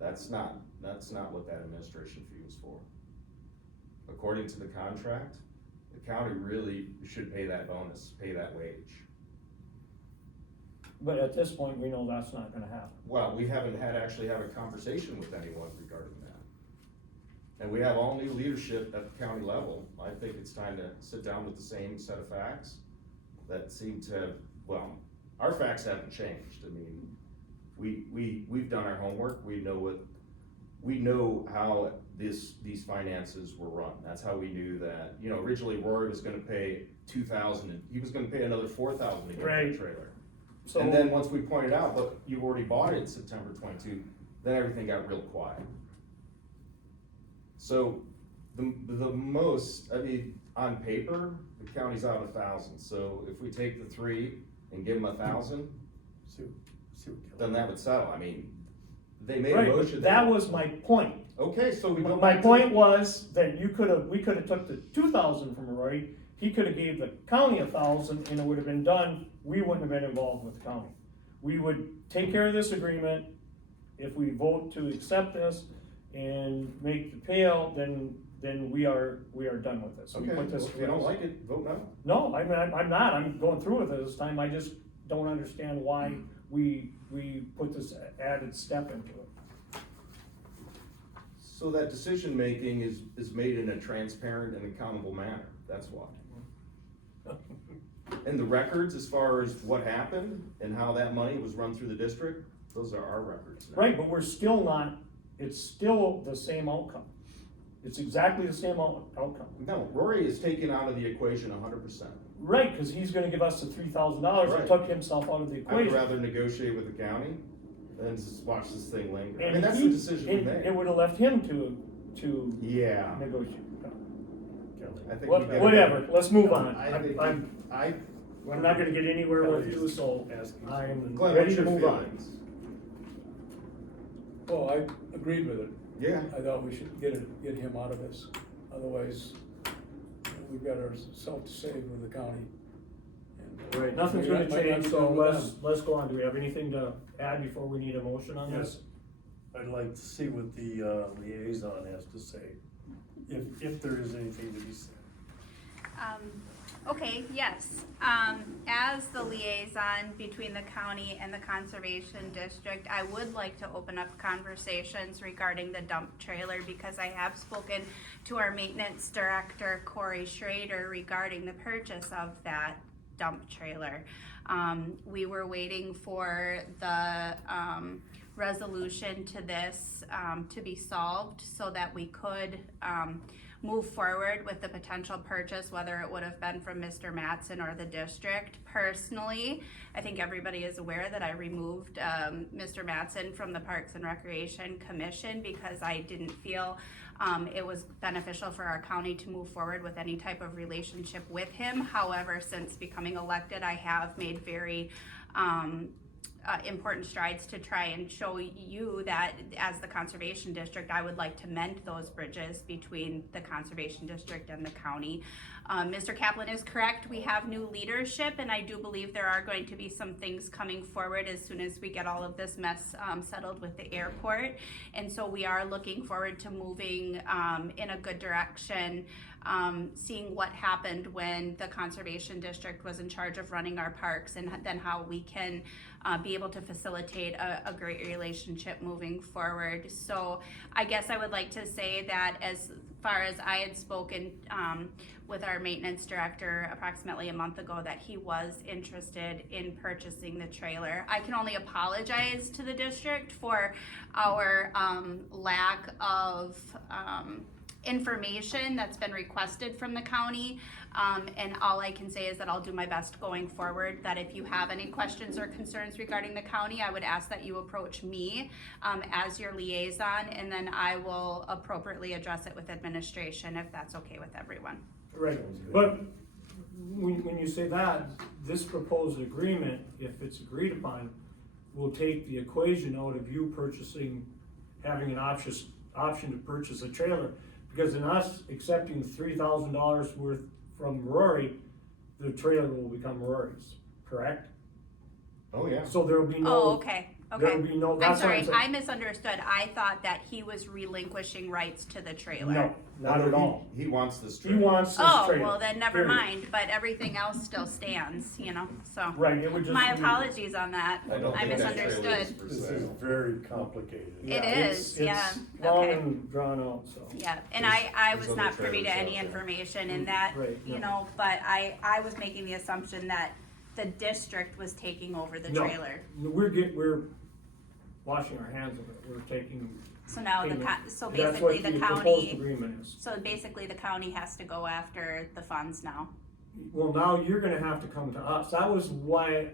That's not what that administration fee was for. According to the contract, the county really should pay that bonus, pay that wage. but at this point, we know that's not gonna happen. Well, we haven't actually had a conversation with anyone regarding that. And we have all new leadership at the county level. I think it's time to sit down with the same set of facts that seem to, well, our facts haven't changed. I mean, we've done our homework, we know how these finances were run. That's how we knew that, you know, originally Rory was gonna pay $2,000, and he was gonna pay another $4,000 to get Right. the trailer. So, And then once we pointed out, look, you've already bought it in September 22, then everything got real quiet. So the most, I mean, on paper, the county's out 1,000. So if we take the 3 and give them 1,000, See what then that would settle. I mean, they made a right, motion. but that was my point. Okay, so we go My back to point was that we could have took the 2,000 from Roy, he could have gave the county 1,000 and it would have been done, we wouldn't have been involved with the county. We would take care of this agreement, if we vote to accept this and make the payout, then we are done with this. We Okay, put this well, if you don't to rest. like it, vote no. No, I'm not, I'm going through with it this time, I just don't understand why we put this added step into it. So that decision-making is made in a transparent and accountable manner, that's why. And the records, as far as what happened and how that money was run through the district, those are our records now. Right, but we're still not, it's still the same outcome. It's exactly the same outcome. No, Rory is taken out of the equation 100%. Right, cause he's gonna give us the $3,000 Right. and took himself out of the I'd equation. rather negotiate with the county than just watch this thing linger. I mean, And that's he- the decision we It made. would have left him to Yeah. negotiate. I think What- we get- Whatever, let's move on. I think, I'm not gonna get anywhere with you, so Asking I'm something. Glenn, ready what's to your move on. feelings? Well, I agreed with it. Yeah. I thought we should get him out of this, otherwise, we've got ourselves to save with the county. And, Right, nothing's gonna might not be change, so done with let's go on. Do we have anything to add before we need a motion on this? I'd like to see what the liaison has to say, if there is anything to be said. Okay, yes. As the liaison between the county and the conservation district, I would like to open up conversations regarding the dump trailer because I have spoken to our maintenance director, Corey Schrader, regarding the purchase of that dump trailer. We were waiting for the, resolution to this, to be solved so that we could, move forward with the potential purchase, whether it would have been from Mr. Mattson or the district. Personally, I think everybody is aware that I removed Mr. Mattson from the Parks and Recreation Commission because I didn't feel it was beneficial for our county to move forward with any type of relationship with him. However, since becoming elected, I have made very important strides to try and show you that as the conservation district, I would like to mend those bridges between the conservation district and the county. Mr. Kaplan is correct, we have new leadership and I do believe there are going to be some things coming forward as soon as we get all of this mess settled with the airport. And so we are looking forward to moving in a good direction. Seeing what happened when the conservation district was in charge of running our parks and then how we can be able to facilitate a great relationship moving forward. So I guess I would like to say that as far as I had spoken with our maintenance director approximately a month ago that he was interested in purchasing the trailer. I can only apologize to the district for our lack of information that's been requested from the county. And all I can say is that I'll do my best going forward, that if you have any questions or concerns regarding the county, I would ask that you approach me as your liaison, and then I will appropriately address it with administration if that's okay with everyone. Right, but when you say that, this proposed agreement, if it's agreed upon, will take the equation out of you having an option to purchase a trailer. Because in us accepting $3,000 worth from Rory, the trailer will become Rory's, correct? Oh, yeah. So there will be no. Oh, okay, There okay. will be no, I'm that's what sorry, I'm saying. I misunderstood. I thought that he was relinquishing rights to the trailer. No, not at all. He wants this He trailer. wants this Oh, trailer. well then never period. mind, but everything else still stands, so. Right, it would just. My be- apologies on that. I don't I think that trailer is misunderstood. for This is sale. very complicated. Yeah, It it's- is, yeah, It's long okay. and drawn out, so. Yeah, and There's- I there's was other not privy to trailers any out there. information in that, Right, you no. know, but I was making the assumption that the district was taking over the No. trailer. We're washing our hands of it, we're taking So now the, payment. so That's what basically the proposed county, agreement is. so basically the county has to go after the funds now. Well, now you're gonna have to come to us, that was why,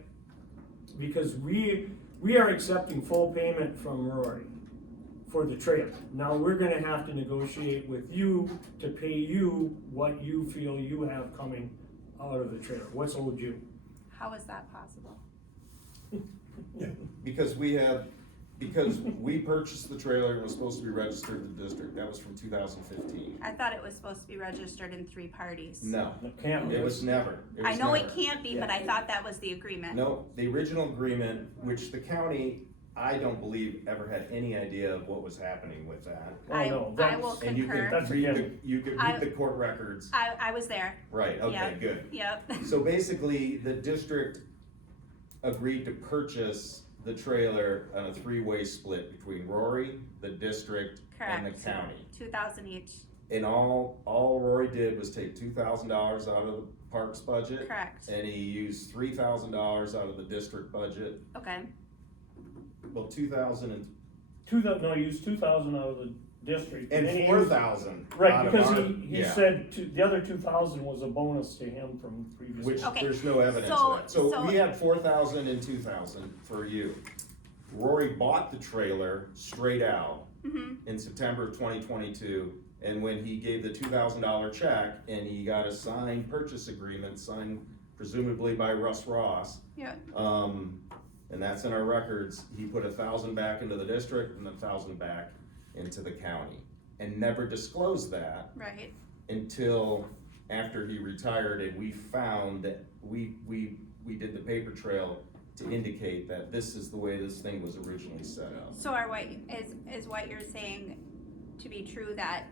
because we are accepting full payment from Rory for the trailer. Now, we're gonna have to negotiate with you to pay you what you feel you have coming out of the trailer, what's owed you. How is that possible? Because we purchased the trailer and it was supposed to be registered in the district, that was from 2015. I thought it was supposed to be registered in 3 parties. No, It can't be. it was never. It I was know never. it can't be, but I thought that was the agreement. No, the original agreement, which the county, I don't believe, ever had any idea of what was happening with that. Oh, I, no, I will And you concur. That's could read again. you could I- read the court records. I was there. Right, okay, Yeah. good. Yep. So basically, the district agreed to purchase the trailer on a 3-way split between Rory, the district, and the Correct. county. 2,000 each. And all Rory did was take $2,000 out of the parks budget. Correct. And he used $3,000 out of the district budget. Okay. Well, 2,000 and, No, you used 2,000 out of the district. and then he 4,000 Right, out of because our- he yeah. said the other 2,000 was a bonus to him from previous. Which, Okay, there's no evidence so- of that. So so- we had 4,000 and 2,000 for you. Rory bought the trailer straight out Mm-hmm. in September of 2022, and when he gave the $2,000 check and he got a signed purchase agreement, signed presumably by Russ Ross, Yeah. and that's in our records, he put 1,000 back into the district and 1,000 back into the county, and never disclosed that Right. until after he retired, and we found that we did the paper trail to indicate that this is the way this thing was originally set up. So is what you're saying to be true, that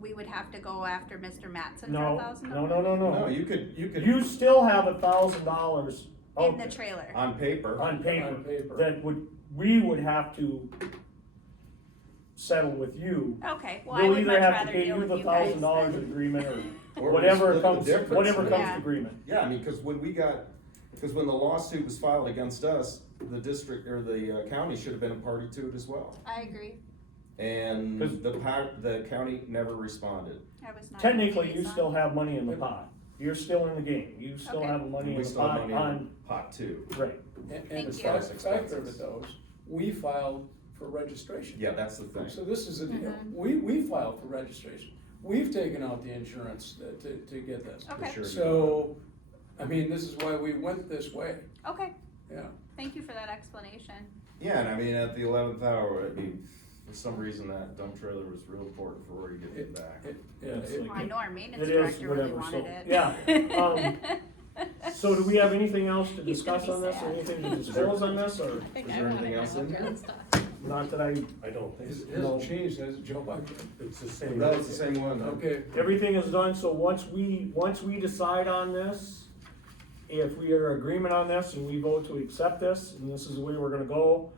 we would have to go after Mr. Mattson for No, $1,000? No, you could You still have $1,000 out In the there trailer. on paper. on paper On paper. that we would have to settle with you. Okay, well, I We'll would either much have to rather pay deal you with the you guys $1,000 than. agreement Or we whatever split the comes, difference whatever then. comes Yeah. to agreement. Yeah, I mean, because when the lawsuit was filed against us, the district or the county should have been a party to it as well. I agree. And 'Cause- the county never responded. I was not. Technically, you liaison. still have money in the pot. You're still in the game. You still Okay. have money in We the still have pot money in on, pot two. right. And Thank the you. fact of it Expenses. though, is we filed for registration. Yeah, that's the thing. So this is a deal. Mhm. We filed for registration. We've taken out the insurance to get this. Okay. Sure. So, I mean, this is why we went this way, Okay, yeah. thank you for that explanation. Yeah, and I mean, at the 11th hour, I mean, for some reason that dump trailer was real important for Rory to get it back. Yeah, It's it- like- Well, I know our maintenance It is, director really whatever, so- wanted it. yeah, So do we have anything else to He's gonna discuss be on this, or sad. anything to disclose on this, or I think Is I there wanna anything know else in what there? good stuff. not that I don't think It so. hasn't changed, has it, Joe? It's the same. No, it's the same one. Okay, everything is done, so once we decide on this, if we are in agreement on this and we vote to accept this, and this is the way we're gonna go,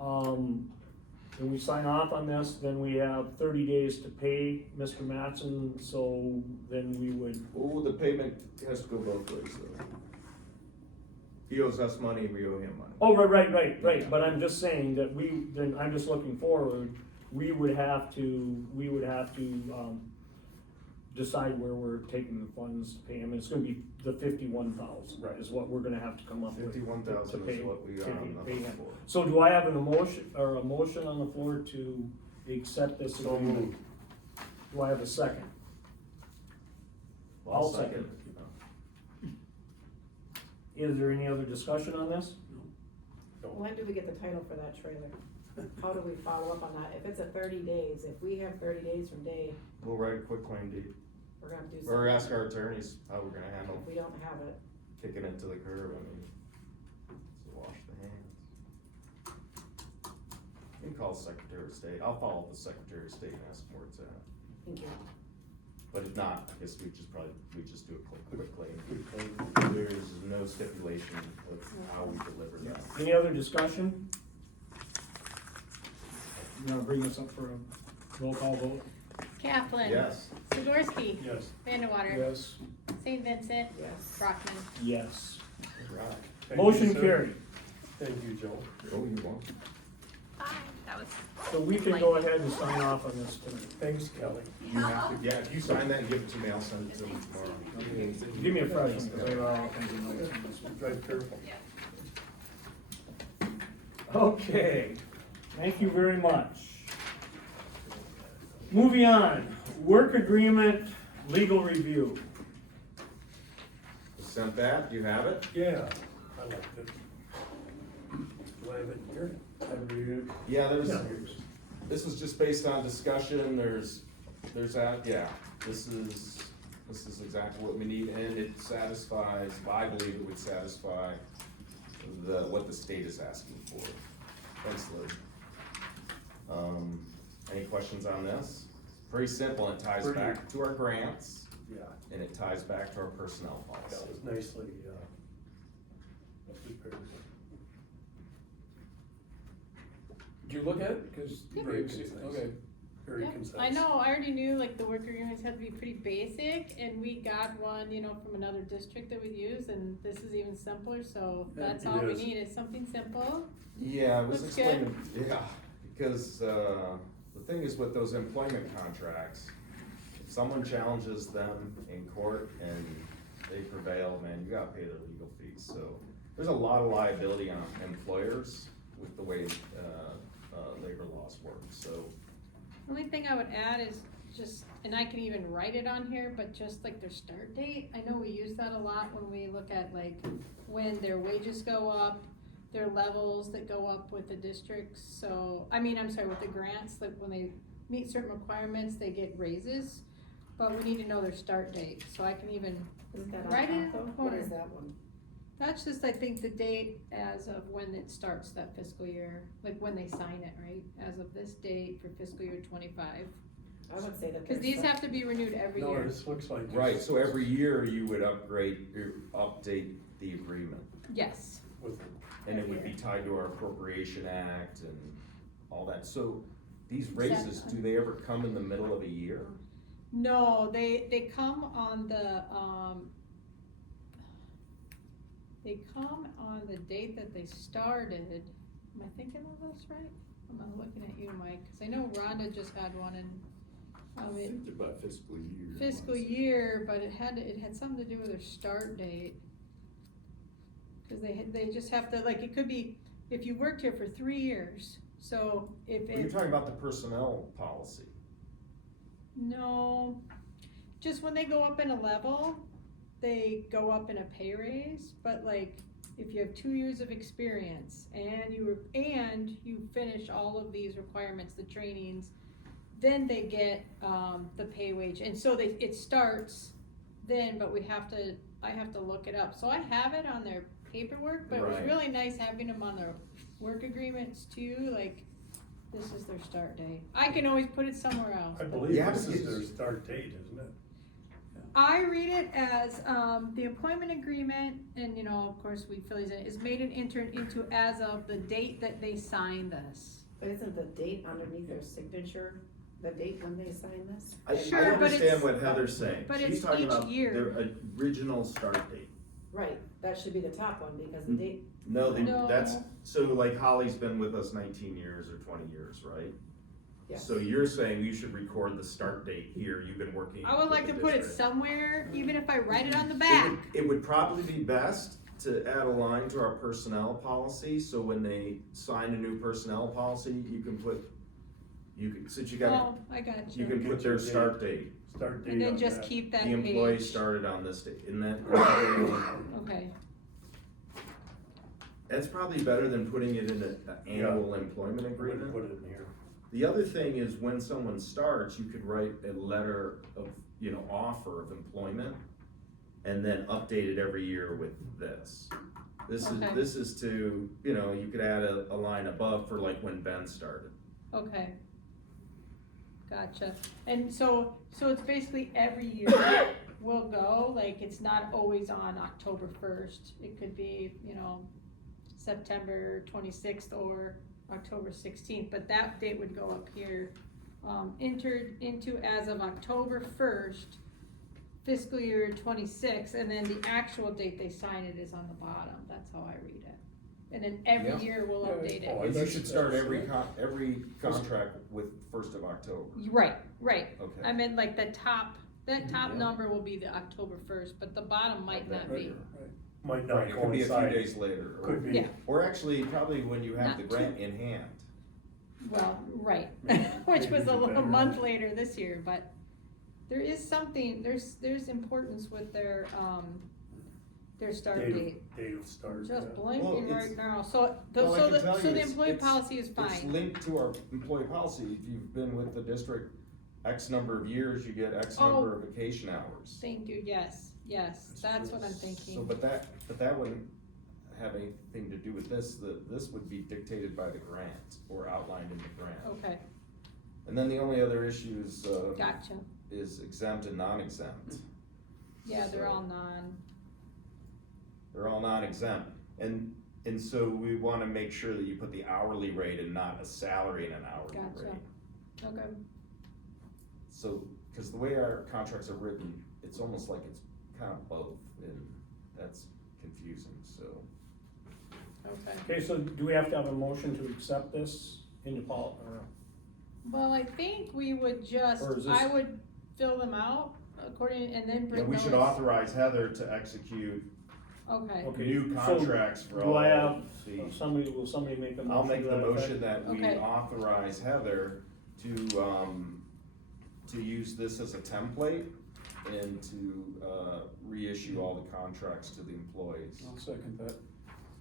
and we sign off on this, then we have 30 days to pay Mr. Mattson, so then we would, Oh, the payment has to go both ways though. He owes us money, we owe him money. oh, right, but I'm just saying that then I'm just looking forward, we would have to, decide where we're taking the funds to pay him, it's gonna be the 51,000, Right. is what we're gonna have to come up with. 51,000 to pay- is what we to got on pay the him. floor. So do I have a motion on the floor to accept this So agreement? moved. Do I have a second? I'll second. Is there any other discussion on this? When do we get the title for that trailer? How do we follow up on that? If it's a 30 days, if we have 30 days from day, We'll write a quick claim deed, we're gonna have to do or something. ask our attorneys how we're gonna handle If we don't have it, kicking it to the curb, I mean, it's a wash the hands. You can call the Secretary of State, I'll follow up with the Secretary of State and ask him where it's at. thank you. But if not, I guess we just do a quick claim. There is no stipulation of how we deliver that. Any other discussion? You wanna bring this up for a roll call vote? Kaplan. Yes. Sikorsky. Yes. Vandewater. yes. St. Vincent. Yes. Brockman. Yes. Right. Thank you, Motion sir. carried. Thank you, Joe. Oh, you won't. So we can go ahead and sign off on this tonight. Thanks, Kelly. You have to, yeah, if you sign that and give it to me, I'll send it to them tomorrow. Give me a fresh one, because I have all kinds of notes on this one. Drive careful. Okay, thank you very much. Moving on, work agreement, legal review. Sent that, you have it? Yeah, I like it. Do I have it here? I read it. Yeah, Yeah. this was just based on discussion, there's that, yeah, this is exactly what we need, and it satisfies, I believe it would satisfy what the state is asking for. Thanks, Liz. Any questions on this? Pretty simple, it ties Pretty- back to our grants, Yeah, and it ties back to our personnel that policy. was nicely, prepared. Did you look at it? Cause. Yeah. Very concise. Okay. Very Yep. concise. I know, I already knew like the work agreements had to be pretty basic, and we got one, you know, from another district that we use, and this is even simpler, so Yeah, that's it all we is. need, is something simple. Yeah, it was Looks good. explaining, yeah, because, the thing is with those employment contracts, if someone challenges them in court and they prevail, man, you gotta pay their legal fees, so there's a lot of liability on employers with the way, labor laws work, so. Only thing I would add is just, and I can even write it on here, but just like their start date, I know we use that a lot when we look at like when their wages go up, their levels that go up with the districts, so, I'm sorry, with the grants, like when they meet certain requirements, they get raises, but we need to know their start date, so I can even Isn't that on write it in top the though? What corner. is that one? That's just, I think, the date as of when it starts that fiscal year, like when they sign it, right? As of this date for fiscal year 25. I would say that. Cause these have to be renewed every No, year. this looks like. Right, so every year you would update the agreement, Yes. With, and it would be tied to our appropriation act and all that, so these raises, do they ever come in the middle of a year? No, they come on the, they come on the date that they started. Am I thinking of this right? I'm not looking at you, Mike, cause I know Rhonda just had one in, I think they're about fiscal year. fiscal year, but it had something to do with their start date. Cause they just have to, like, it could be, if you worked here for 3 years, so if Well, you're it, talking about the personnel policy. no, just when they go up in a level, they go up in a pay raise, but like, if you have 2 years of experience and you finish all of these requirements, the trainings, then they get, the pay wage, and so it starts then, but I have to look it up, so I have it on their paperwork, but it was Right. really nice having them on their work agreements too, like, this is their start date. I can always put it somewhere else. I but- believe Yeah, this but is it's- their start date, isn't it? I read it as, the employment agreement, and you know, of course, we fill these in, is made and entered into as of the date that they sign this. But isn't the date underneath their signature, the date when they sign this? Sure, I but understand it's- what Heather's saying. but She's it's talking each about year. their original start date. Right, that should be the top one, because the date, No, No. that's, so like Holly's been with us 19 years or 20 years, right? yes. So you're saying you should record the start date here, you've been working. I would with like to the put it district. somewhere, even if I write it on the It back. would- It would probably be best to add a line to our personnel policy, so when they sign a new personnel policy, you can put, since you got, Oh, I got you you. can put their start date. Start date And then on just that. keep that The employee page. started on this date, isn't that? Okay, That's probably better than putting it in an annual employment I wouldn't agreement. put it in here. The other thing is when someone starts, you could write a letter of, offer of employment and then update it every year with this. Okay. This is to, you could add a line above for like when Ben started. okay. Gotcha. And so it's basically every year will go, like, it's not always on October 1st. It could be, September 26th or October 16th, but that date would go up here. Entered into as of October 1st, fiscal year 26, and then the actual date they sign it is on the bottom. That's how I read it. And then every Yeah. year we'll Yeah. update Oh, it. You should start every contract with 1st of October. Right, right. Okay. I meant like the top, that top Yeah. number will be the October first, but the bottom might Okay. not be. Might Right, not it could be a few coincide. days later. Could be. Yeah. Or actually, probably when you have Not the too- grant in hand. Well, right, Maybe- which maybe was a do little better. month later this year, but there is something, there's importance with their start date. Date of start. Just yeah. Well, blinking it's- right now, so, Well, I can tell you so the it's- employee it's- policy is It's fine. linked to our employee policy. If you've been with the district X number of years, you get X Oh. number of vacation hours. Thank you, yes, that's what I'm So, thinking. but that wouldn't have anything to do with this. This would be dictated by the grant or outlined in the grant. Okay, And then the only other issue gotcha, is exempt and non-exempt. yeah, they're So- all non, They're all non-exempt, and so we wanna make sure that you put the hourly rate and not a salary and an hourly Gotcha. rate. okay, So, cause the way our contracts are written, it's almost like it's kind of both, and that's confusing, so. okay. Okay, so do we have to have a motion to accept this into or? Well, I think we would just, Or is this- I would fill them out according, and then Yeah, bring we those. should authorize Heather to execute Okay, Okay, new so contracts for do all I have, the. will somebody make a motion? I'll make to the that effect? motion that we Okay. authorize Heather to use this as a template and to, reissue all the contracts to the employees. I'll second that.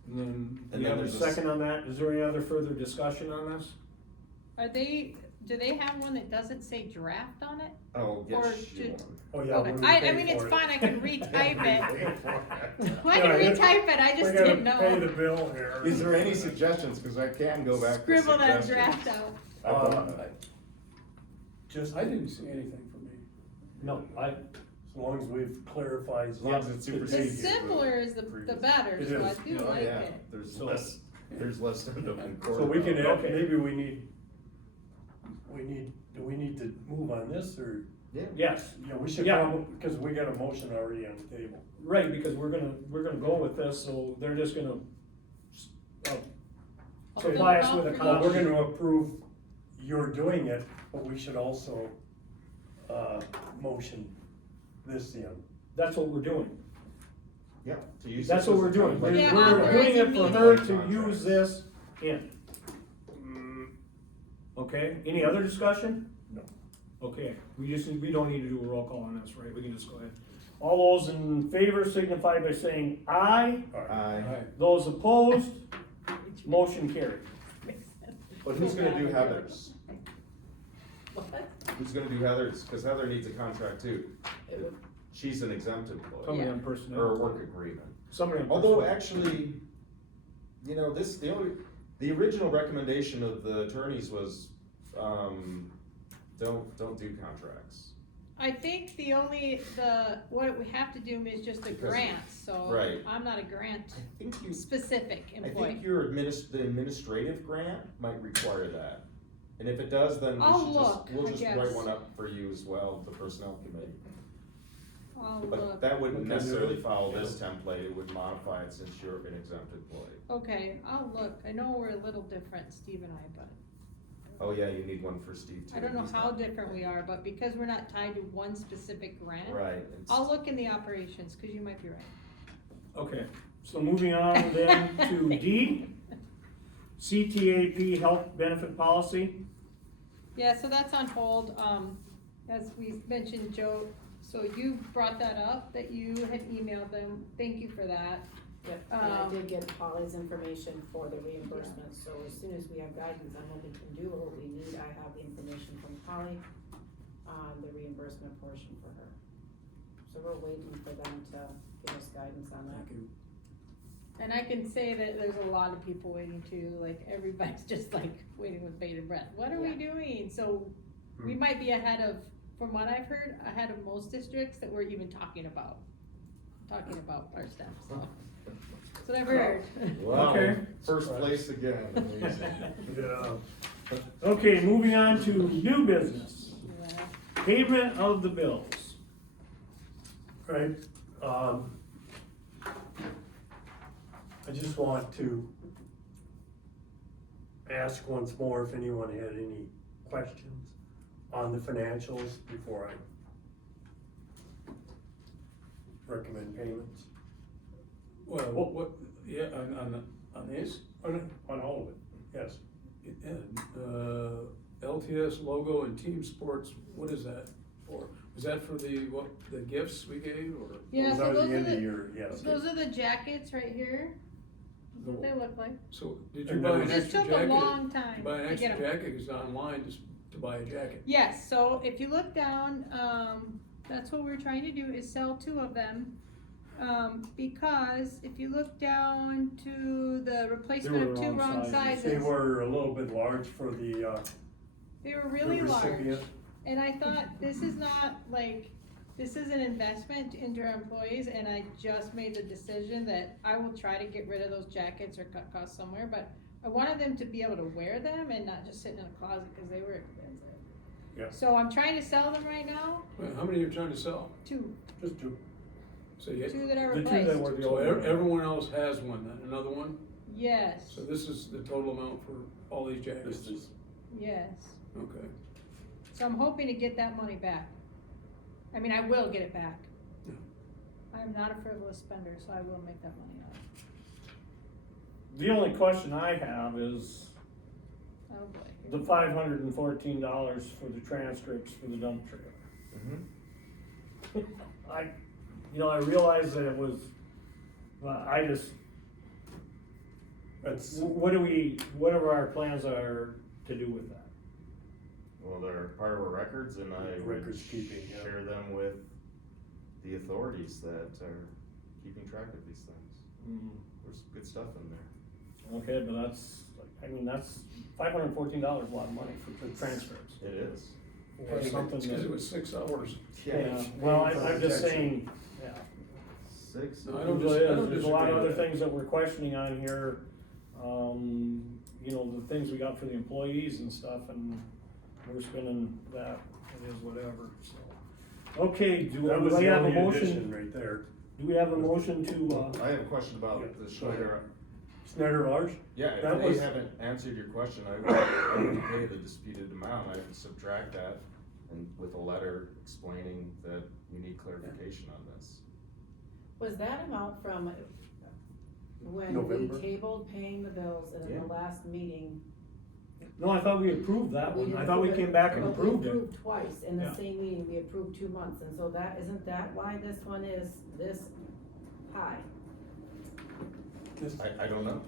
And then, Do And you then have a there's a second on that? Is there any other further discussion on this? do they have one that doesn't say draft on it? I'll Or get you should- one. Oh, yeah. Okay, when we I pay mean, it's for it. fine, I can retype it. Pay for it. I can Yeah, retype it, I just we gotta didn't Pay the know. bill here. Is there any suggestions, cause I can go back to Scribble that suggestions. draft out. I thought- Just, I didn't see anything from me. no, as long as we've clarified. As long as it's The superseded. simpler is the better, It so I is. do Oh, like yeah, it. there's So- less, there's less to the. So we can, Okay. maybe do we need to move on this, or? Yeah. Yes, Yeah, we should, Yeah. because we got a motion already on the table. right, because we're gonna go with this, so they're just gonna, I'll supply fill us it with out a for Well, you. we're gonna approve you're doing it, but we should also, motion this in. that's what we're doing. Yeah, to use. That's this what as we're a doing. template. We're Yeah, doing it authorizing for me. her to Contracts. use this in. Okay, any other discussion? No. Okay, we don't need to do a roll call on this, right? We can just go ahead. All those in favor signify by saying aye. Aye. Those opposed, motion carried. But who's gonna do Heather's? What? Who's gonna do Heather's? Cause Heather needs a contract too. It would, She's an exempt employee, Somebody Yeah. on personnel. or a work agreement. Somebody on Although personnel. actually, you know, the original recommendation of the attorneys was, don't do contracts. I think what we have to do is just a Because- grant, so Right. I'm not a grant I think you, specific I employee. think your the administrative grant might require that. And if it does, then I'll we should look, we'll I just guess. write one up for you as well, the personnel committee. I'll But look. that wouldn't Okay. necessarily follow this template, it would modify it since you're an exempt employee. Okay, I'll look. I know we're a little different, Steve and I, but Oh yeah, you need one for Steve too. I don't know He's how not- different we are, but because we're not tied to one specific grant. Right. it's- I'll look in the operations, cause you might be right. Okay, so moving on then to D, CTAP health benefit policy. Yeah, so that's on hold, as we mentioned, Joe, so you brought that up, that you had emailed them, thank you for that. yep, and I Um, did get Polly's information for the reimbursement, so as soon as we have guidance on what we can do or what we need, I have the information from Polly on the reimbursement portion for her. So we're waiting for them to give us guidance on that. Thank you. And I can say that there's a lot of people waiting too, like, everybody's just like waiting with bated breath, what are we doing? So, we might be ahead of, from what I've heard, ahead of most districts that we're even talking about our steps, so. That's what I've heard. Wow, Okay. first place again, amazing. Yeah. Okay, moving on to new business, Yeah. payment of the bills. Right, I just want to ask once more if anyone had any questions on the financials before I recommend payments. Well, what, yeah, on this, On all of it, yes. LTS logo and team sports, what is that for? Was that for the gifts we gave, or? Yeah, Those so are those the are end of the, year, yes. those are the jackets right here. That's what they look like. So, did you And buy then an we- This extra took jacket? a long time Buy an to extra get 'em. jacket, it's online just to buy a jacket. Yes, so if you look down, that's what we're trying to do, is sell 2 of them. Because if you look down to the replacement were of the 2 wrong wrong sizes. They sizes, were a little bit large for the they were really the large. recipient. And I thought, this is not like, this is an investment into our employees, and I just made the decision that I will try to get rid of those jackets or cut costs somewhere, but I wanted them to be able to wear them and not just sit in a closet, cause they were expensive. Yeah. So I'm trying to sell them right now, Wait, how many are you trying to sell? 2, Just 2. So you, 2 that are The 2 replaced. that were so everyone else has one then, another one? Yes, So this is the total amount for all these jackets? This is, yes. Okay. So I'm hoping to get that money back. I mean, I will get it back. Yeah. I'm not a frivolous spender, so I will make that money out. The only question I have is Oh boy. the $514 for the transcripts for the dump trailer. I realize that it was, I just, that's, what are our plans are to do with that? Well, they're part of our records, and I would Records keeping, yeah. share them with the authorities that are keeping track of these things. There's good stuff in there. Okay, but that's $514 a lot of money for transcripts. It is. Or something It's 'cause that- it was 6 hours. Yeah, well, I'm just saying, yeah. 6. No, I It don't really dis- I is. don't There's a lot of disagree other with that. things that we're questioning on here, the things we got for the employees and stuff, and we're spending that, it is whatever, so. Okay, do that was we the have a only addition motion, right there. do we have a motion to, I have a question about Yeah, the go Schneider. Snyder Large? Yeah, if That they was- haven't answered your question, I would pay the disputed amount, I would subtract that, and with a letter explaining that we need clarification on this. Was that amount from when November. we tabled paying the bills and in Yeah. the last meeting? no, I thought we approved that one, didn't I thought we approve it, came back and but approved We it. approved twice, in the Yeah. same meeting, we approved 2 months, and so isn't that why this one is this high? I don't know.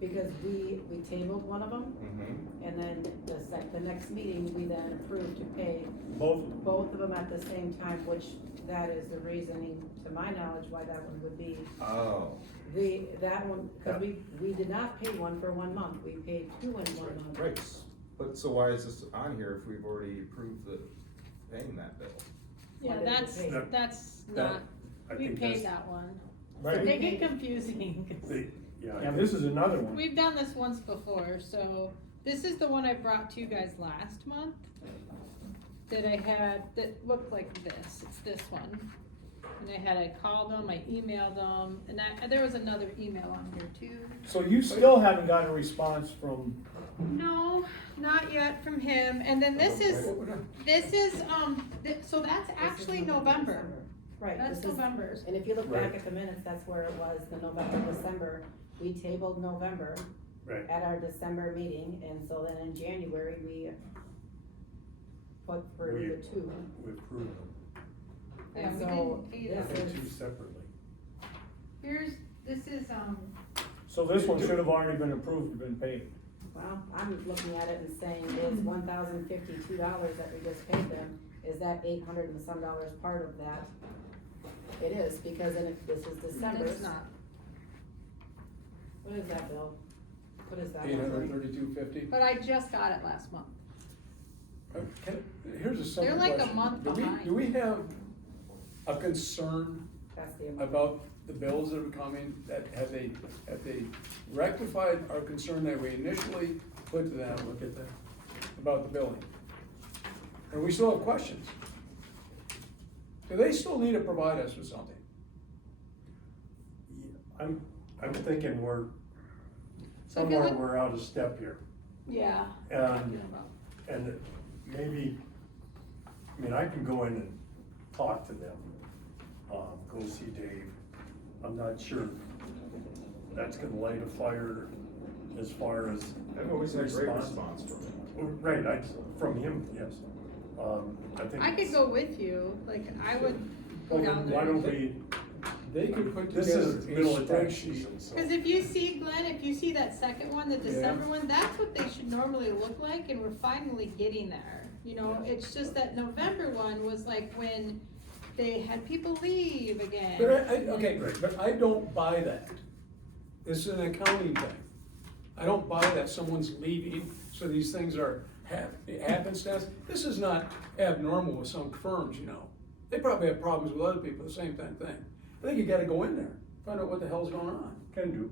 Because we tabled one of them, Mm-hmm. and then the next meeting, we then approved to pay Both, both of them at the same time, which that is the reasoning, to my knowledge, why that one would be. Oh, That one, cause we did not pay one for 1 month, we paid 2 in 1 month. right, but so why is this on here if we've already approved paying that bill? Yeah, Why did we that's, pay? that's That- not, I we think paid that's, that one. Right. They get confusing. yeah. yeah, this is another one. We've done this once before, so this is the one I brought to you guys last month. That I had, that looked like this, it's this one. And I called them, I emailed them, and there was another email on here too. So you still haven't got a response from, No, not yet from him, and then this is, so that's actually November. Right, That's this is, November's. and if you look back Right. at the minutes, that's where it was, the November, December, we tabled November Right. at our December meeting, and so then in January, we put through We- the 2. We approved them. Yeah, And we so, didn't pay this them. The two is, separately. This is, so this one should have already been approved, been paid. well, I'm looking at it and saying, is $1,052 that we just paid them, is that $800 and some dollars part of that? It is, because then if this is December's. it's not. What is that, Bill? What is that? $832.50. But I just got it last month. Here's a simple They're like a question. month behind. Do we have a concern That's the amount. about the bills that are coming, that have they rectified our concern that we initially put to them, look at that, about the billing? And we still have questions. Do they still need to provide us with something? I'm thinking So if you somewhere look- we're out of step here. Yeah. And maybe, I mean, I can go in and talk to them, go see Dave. I'm not sure that's gonna light a fire as far as. I've always had great response. response from him. Right, from him, yes. I think. I could it's- go with you, like, I would go Well, down then why there. don't we, They could put this together is a middle of tax spreadsheet. season, so. Cause if you see, Glenn, if you see that second one, the Yeah. December one, that's what they should normally look like, and we're finally getting there. You know, it's just that November one was like when they had people leave again. But okay, but I don't buy that. This is an accounting thing. I don't buy that someone's leaving, so these things are happenstance. This is not abnormal with some firms, you know. They probably have problems with other people, the same thing. I think you gotta go in there, find out what the hell's going on. Can do.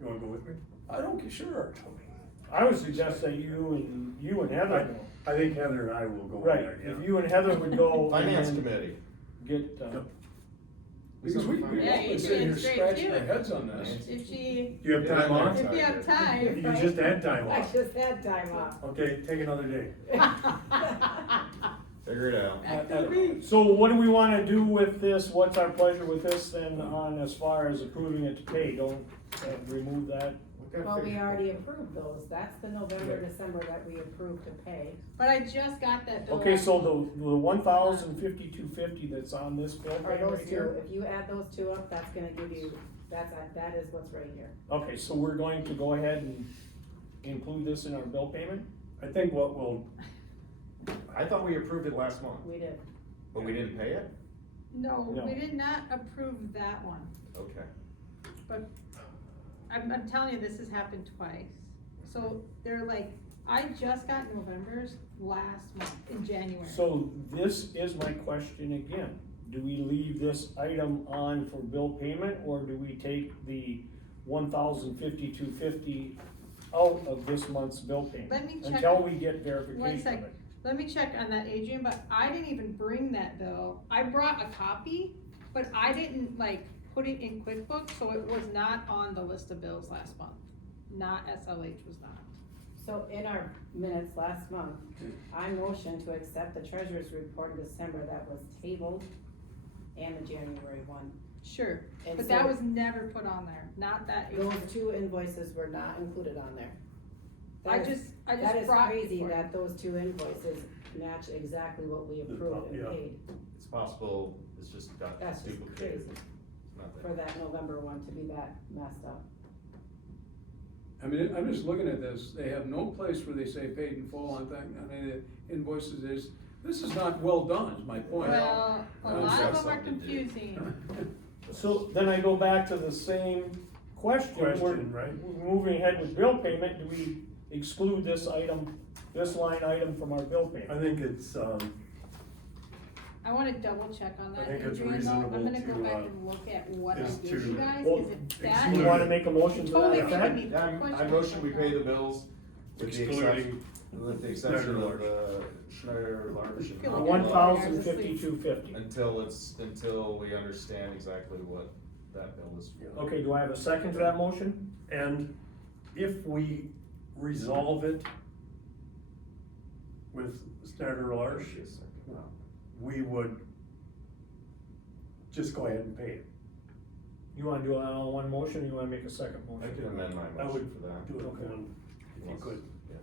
You wanna go with me? I don't, sure. I would suggest that you and Heather go. I think Heather and I will go in Right, there, yeah. if you and Heather would go. and Finance then committee. Get, Because we've all Yeah, you been can sitting here straight scratching too. our heads on this. If she, Do you have time off? if you have time. You just had time I off. just had time off. Okay, take another day. Figure it out. I don't know. so what do we wanna do with this? What's our pleasure with this then on as far as approving it to pay? Don't remove that. Well, we already approved those, that's the November, December that we approved to pay. But I just got that bill. Okay, last so month. the 1,052.50 that's on this bill Or payment those right two, here? if you add those two up, that's gonna give you, that is what's right here. Okay, so we're going to go ahead and include this in our bill payment? I think what we'll, I thought we approved it last month, We did. but we didn't pay it? No, No. we did not approve that one, Okay. but I'm telling you, this has happened twice. So they're like, I just got November's last month, in January. So this is my question again. Do we leave this item on for bill payment, or do we take the 1,052.50 out of this month's bill payment? Let me check. Until we get One verification of sec, it. let me check on that, Adrian, but I didn't even bring that bill. I brought a copy, but I didn't like put it in QuickBooks, so it was not on the list of bills last month. Not SLH was not. So in our minutes last month, I motioned to accept the treasurer's report in December that was tabled and the January one. Sure, And but so that was never put on there, not that. those two invoices were not included on there. I That is- just That is brought it crazy for you. that those two invoices match exactly what we approved and Yeah. paid. It's possible, it's just got That's just duplicated. crazy It's not for that November one to be that messed up. I mean, I'm just looking at this, they have no place where they say paid in full on thing, I mean, invoices this is not well done, is my point. Well, a Well, lot of that's them are something to do. confusing. So then I go back to the same question. Question, right? We're moving ahead with bill payment. Do we exclude this item, this line item from our bill I payment? think it's, I wanna double check on that, I think it's Adrian, though. I'm gonna go reasonable back to, and look at what I is gave to- you guys, Well, is it that? Do you wanna make a motion to Totally that effect? giving me Yeah, I questions motion we like pay that. the bills with the excluding, exception, with the exception Schneider of the Schneider Large. Feel like One I'm- thousand fifty-two fifty. Until we understand exactly what that bill is for. Okay, do I have a second to that motion? and if we resolve it with Snyder Large, we would just go ahead and pay it. You wanna do it all in one motion, or you wanna make a second I motion? can amend my I would motion for that. do it Okay. one, if you could. Yeah.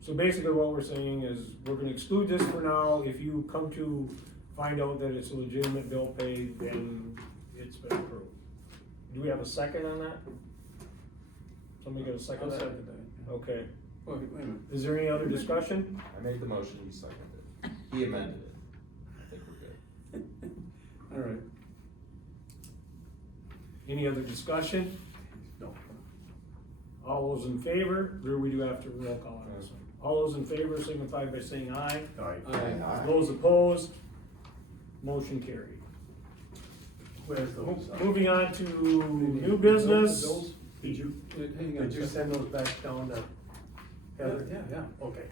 So basically what we're saying is, we're gonna exclude this for now. If you come to find out that it's a legitimate bill pay, then it's been approved. Do we have a second on that? Somebody got a second I'll on that? second that. Okay. Wait a minute. Is there any other discussion? I made the motion, he seconded it. He amended it. I think we're good. All right. Any other discussion? No. All those in favor, or we do have to roll call on this one. All those in favor signify by saying aye. All right. Aye. Those opposed, motion carried. Where's those? Moving on to new business. Bills? Did you, Hang on. did you send those back down to Heather? Yeah. Okay.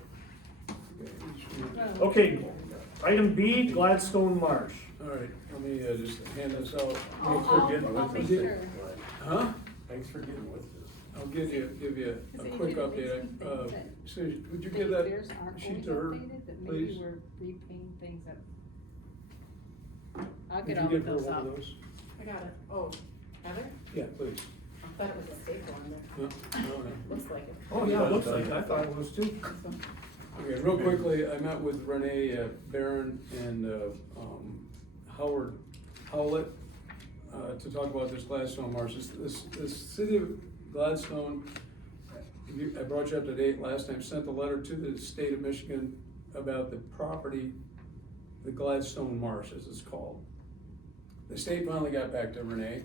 Okay, item B, Gladstone Marsh. All right, let me just hand this out. I'll Thanks for getting I'll with make us. sure. Huh? Thanks for getting with us. I'll give you So a you quick did it update. makes me think that Suzie, would you That give that theirs aren't sheet always to her, updated, that maybe please? we're repaying things that. I'll Would get you all the give her bills one out. of those? I got it. Oh, Heather? Yeah, please. I thought it was a staple on there. No. Looks like it. Oh, yeah, it looks like, it. I thought it was too. Okay, real quickly, I met with Renee Barron and Howard Howlett to talk about this Gladstone Marsh. This city of Gladstone, I brought you up to date last time, sent a letter to the state of Michigan about the property, the Gladstone Marsh as it's called. The state finally got back to Renee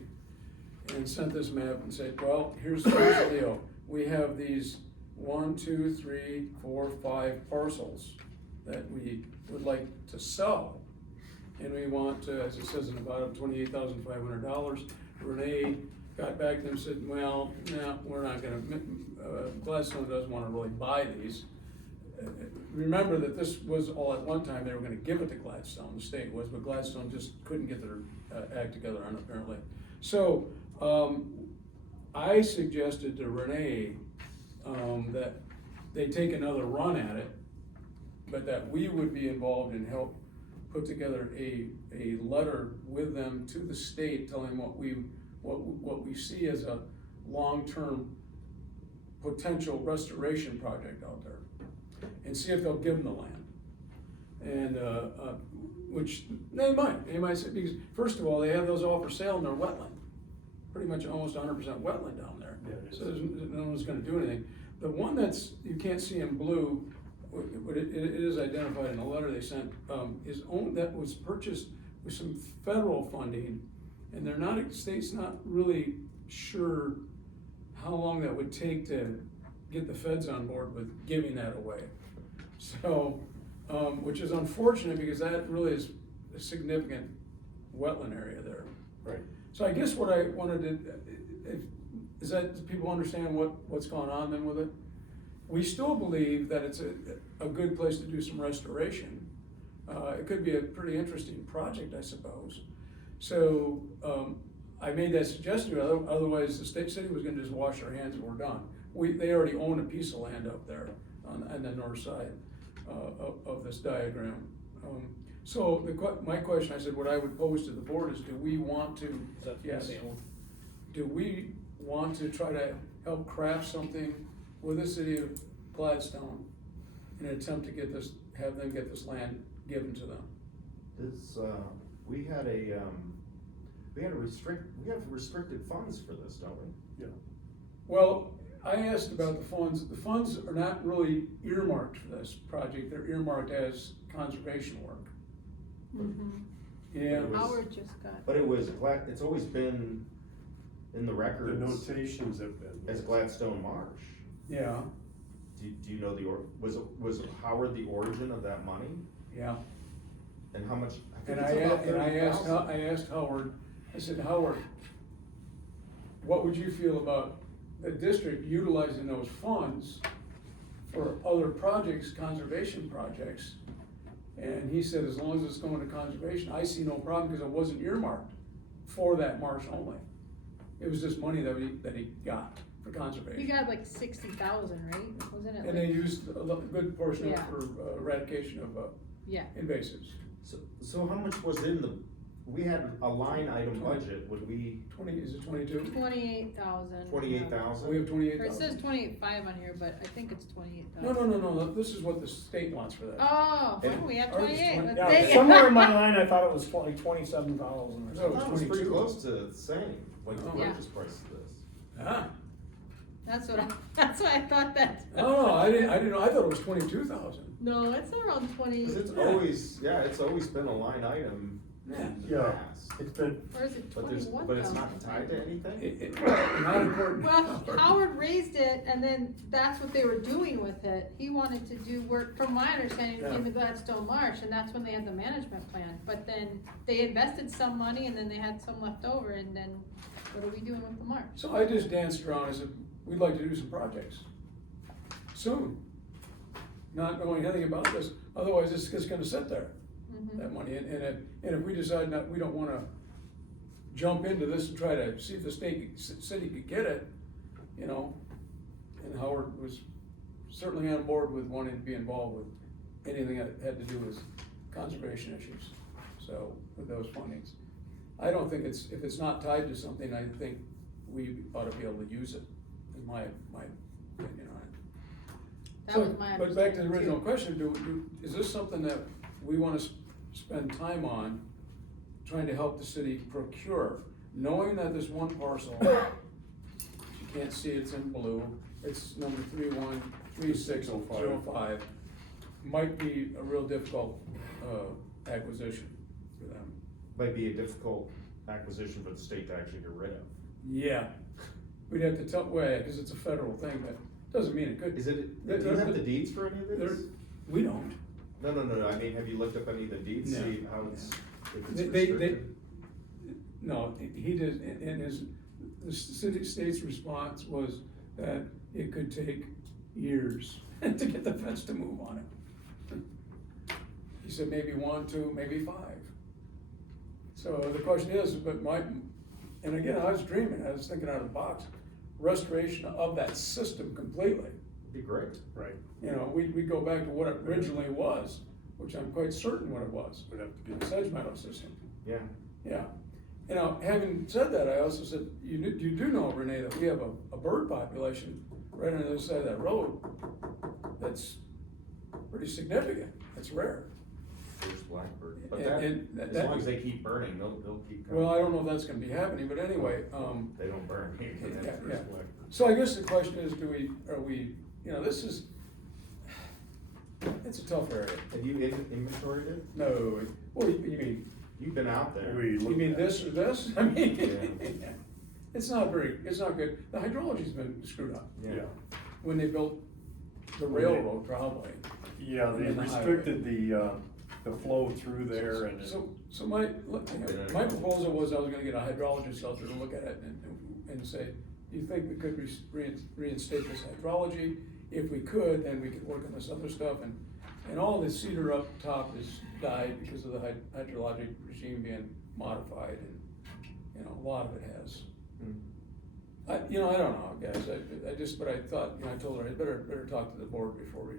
and sent this map and said, well, here's the deal. We have these 1, 2, 3, 4, 5 parcels that we would like to sell. And we want to, as it says in the bottom, $28,500. Renee got back to them and said, well, no, we're not gonna, Gladstone doesn't wanna really buy these. Remember that this was all at one time, they were gonna give it to Gladstone, the state was, but Gladstone just couldn't get their act together on it apparently. So, I suggested to Renee, that they take another run at it, but that we would be involved and help put together a letter with them to the state telling what we see as a long-term potential restoration project out there, and see if they'll give them the land. And, which they might say, because first of all, they have those all for sale in their wetland, pretty much almost 100% wetland down there. Yeah, it is. So no one's gonna do anything. The one that's, you can't see in blue, but it is identified in a letter they sent, is owned, that was purchased with some federal funding, and they're not, state's not really sure how long that would take to get the feds on board with giving that away. So, which is unfortunate because that really is a significant wetland area there. Right. So I guess what I wanted to, is that, do people understand what's going on then with it? We still believe that it's a good place to do some restoration. It could be a pretty interesting project, I suppose. So, I made that suggestion, otherwise the city was gonna just wash their hands and we're done. They already own a piece of land up there on the north side of this diagram. So my question, I said, what I would pose to the board is, do we want to, yes, do we want to try to help craft something with the city of Gladstone in an attempt to get this, have them get this land given to them? We have restricted funds for this, don't we? Yeah. Well, I asked about the funds. The funds are not really earmarked for this project. They're earmarked as conservation work. Yeah. It was- Howard just got. But it's always been in the The records notations have been. as Gladstone Marsh. Yeah, Do you know was Howard the origin of that money? yeah. And how much? think And it's about I 30,000. asked Howard, I said, Howard, what would you feel about the district utilizing those funds for other projects, conservation projects? And he said, as long as it's going to conservation, I see no problem, because it wasn't earmarked for that marsh only. It was just money that he got for conservation. You got like 60,000, right? Wasn't it? And they like- used a good portion of it Yeah. for eradication of Yeah. invasives. So how much was in we had a line item budget, would we, 20, is it 22? 28,000. 28,000? We have Or 28,000. it says 28.5 on here, but I think it's 28,000. No, this is what the state wants for that. Oh, And- we have Ours is 28. 20 Let's Yeah, take it. somewhere in my line, I thought it was like 27,000 or No, I something. thought it was pretty 22. close to the same, like the Oh. Yeah. purchase price of this. Ah, That's why I thought that. no, I didn't know, I thought it was 22,000. No, it's around 20. Cause it's always been a line item in the Yeah. past. It's been, Or is it But 21,000? it's not tied to anything? Not important. Well, Howard raised it, and then that's what they were doing with it. He wanted to do work, from my understanding, in the Gladstone Marsh, and that's when they had the management plan. But then they invested some money, and then they had some left over, and then what are we doing with the marsh? So I just danced around and said, we'd like to do some projects soon. Not knowing anything about this, otherwise it's just gonna sit there, that money. And if we decide we don't wanna jump into this and try to see if the city could get it, you know, and Howard was certainly on board with wanting to be involved with anything that had to do with conservation issues, so, with those fundings. I don't think if it's not tied to something, I think we ought to be able to use it, is my opinion on it. That So, was my but back to the understanding, original too. question, is this something that we wanna spend time on, trying to help the city procure, knowing that this one parcel, you can't see it's in blue, it's number 313605, might be a real difficult, acquisition for them. Might be a difficult acquisition for the state to actually get rid of. Yeah, we'd have to tell, well, cause it's a federal thing, but doesn't mean it could. Is it, There- do you have the deeds for any of there- this? We don't. No, I mean, have you looked up any of the deeds, No. see how it's, if it's They, restricted? no, he did, and the state's response was that it could take years to get the fence to move on it. He said maybe 1, 2, maybe 5. So the question is, and again, I was dreaming, I was thinking out of the box, restoration of that system completely. It'd be great. Right, You know, we go back to what it originally was, which I'm quite certain what it was, would have to be. the Sedge Meadow system. Yeah. Yeah. You know, having said that, I also said, you do know, Renee, that we have a bird population right on the other side of that road that's pretty significant. It's rare. There's blackbird, but And that, as that- long as they keep burning, they'll keep coming. Well, I don't know if that's gonna be happening, but anyway, They don't burn. yeah. So I guess the question is, are we, you know, this is, it's a tough area. Have you inventoried it? No, well, you mean, You've been out there. We you looked mean at this it. or this? I mean, Yeah. it's not good. The hydrology's been screwed up. Yeah, When they built the railroad, probably. yeah, they And the restricted the flow through there and. it- So my proposal was I was gonna get a hydrologist out there to look at it and say, do you think we could reinstate this hydrology? If we could, then we could work on this other stuff, and all the cedar up top has died because of the hydrologic regime being modified, and, you know, a lot of it has. Hmm. I don't know, guys, but I thought, I told her, I better talk to the board before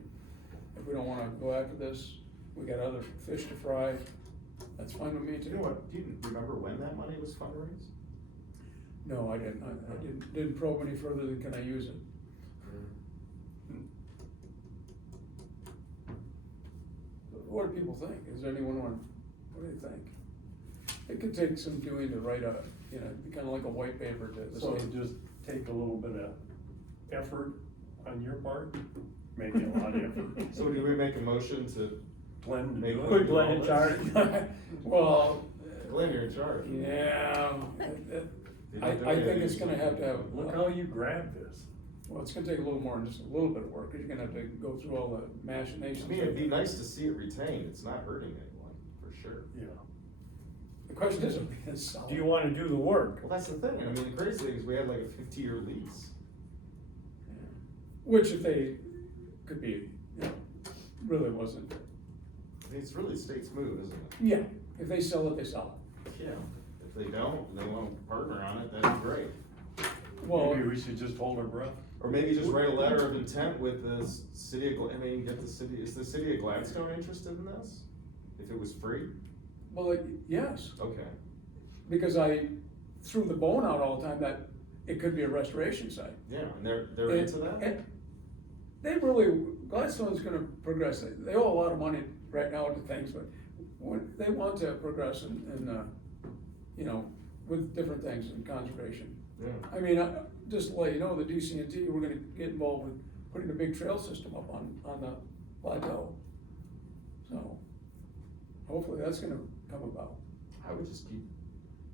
if we don't wanna go after this, we got other fish to fry, that's fine with me too. You know what, do you remember when that money was fundraised? No, I didn't, I didn't probe any further than can I use it. What do people think? Is there anyone what do they think? It could take some doing to write be kinda like a white paper to. So it just take a little bit of effort on your part, maybe a lot of effort. So do we make a motion to, Glenn, to Make do it? Put Glenn in charge. Well, Glenn, you're in charge. yeah, Did I you do think it? it's gonna have to have. Look how you grabbed this. Well, it's gonna take a little more than just a little bit of work, cause you're gonna have to go through all the machinations. I mean, it'd be nice to see it retained, it's not hurting anyone, for sure. Yeah. The question is, are we gonna sell it? Do you wanna do the work? Well, that's the thing, I mean, the crazy thing is we had like a 50-year lease. Which if they could be, really wasn't, I mean, it's really the state's move, isn't it? yeah, if they sell it, they sell it. Yeah. If they don't, and they wanna partner on it, that'd be great. Well, Maybe we should just hold our breath. Or maybe just write a letter of intent with the city of, is the city of Gladstone interested in this? If it was free? yes, Okay. because I threw the bone out all the time that it could be a restoration site. Yeah, and they're And- into that? and They really, Gladstone's gonna progress, they owe a lot of money right now to things, but they want to progress with different things in conservation. Yeah. I mean, just to let you know, the DCNT, we're gonna get involved with putting a big trail system up on the plateau. So, hopefully that's gonna come about. I would just keep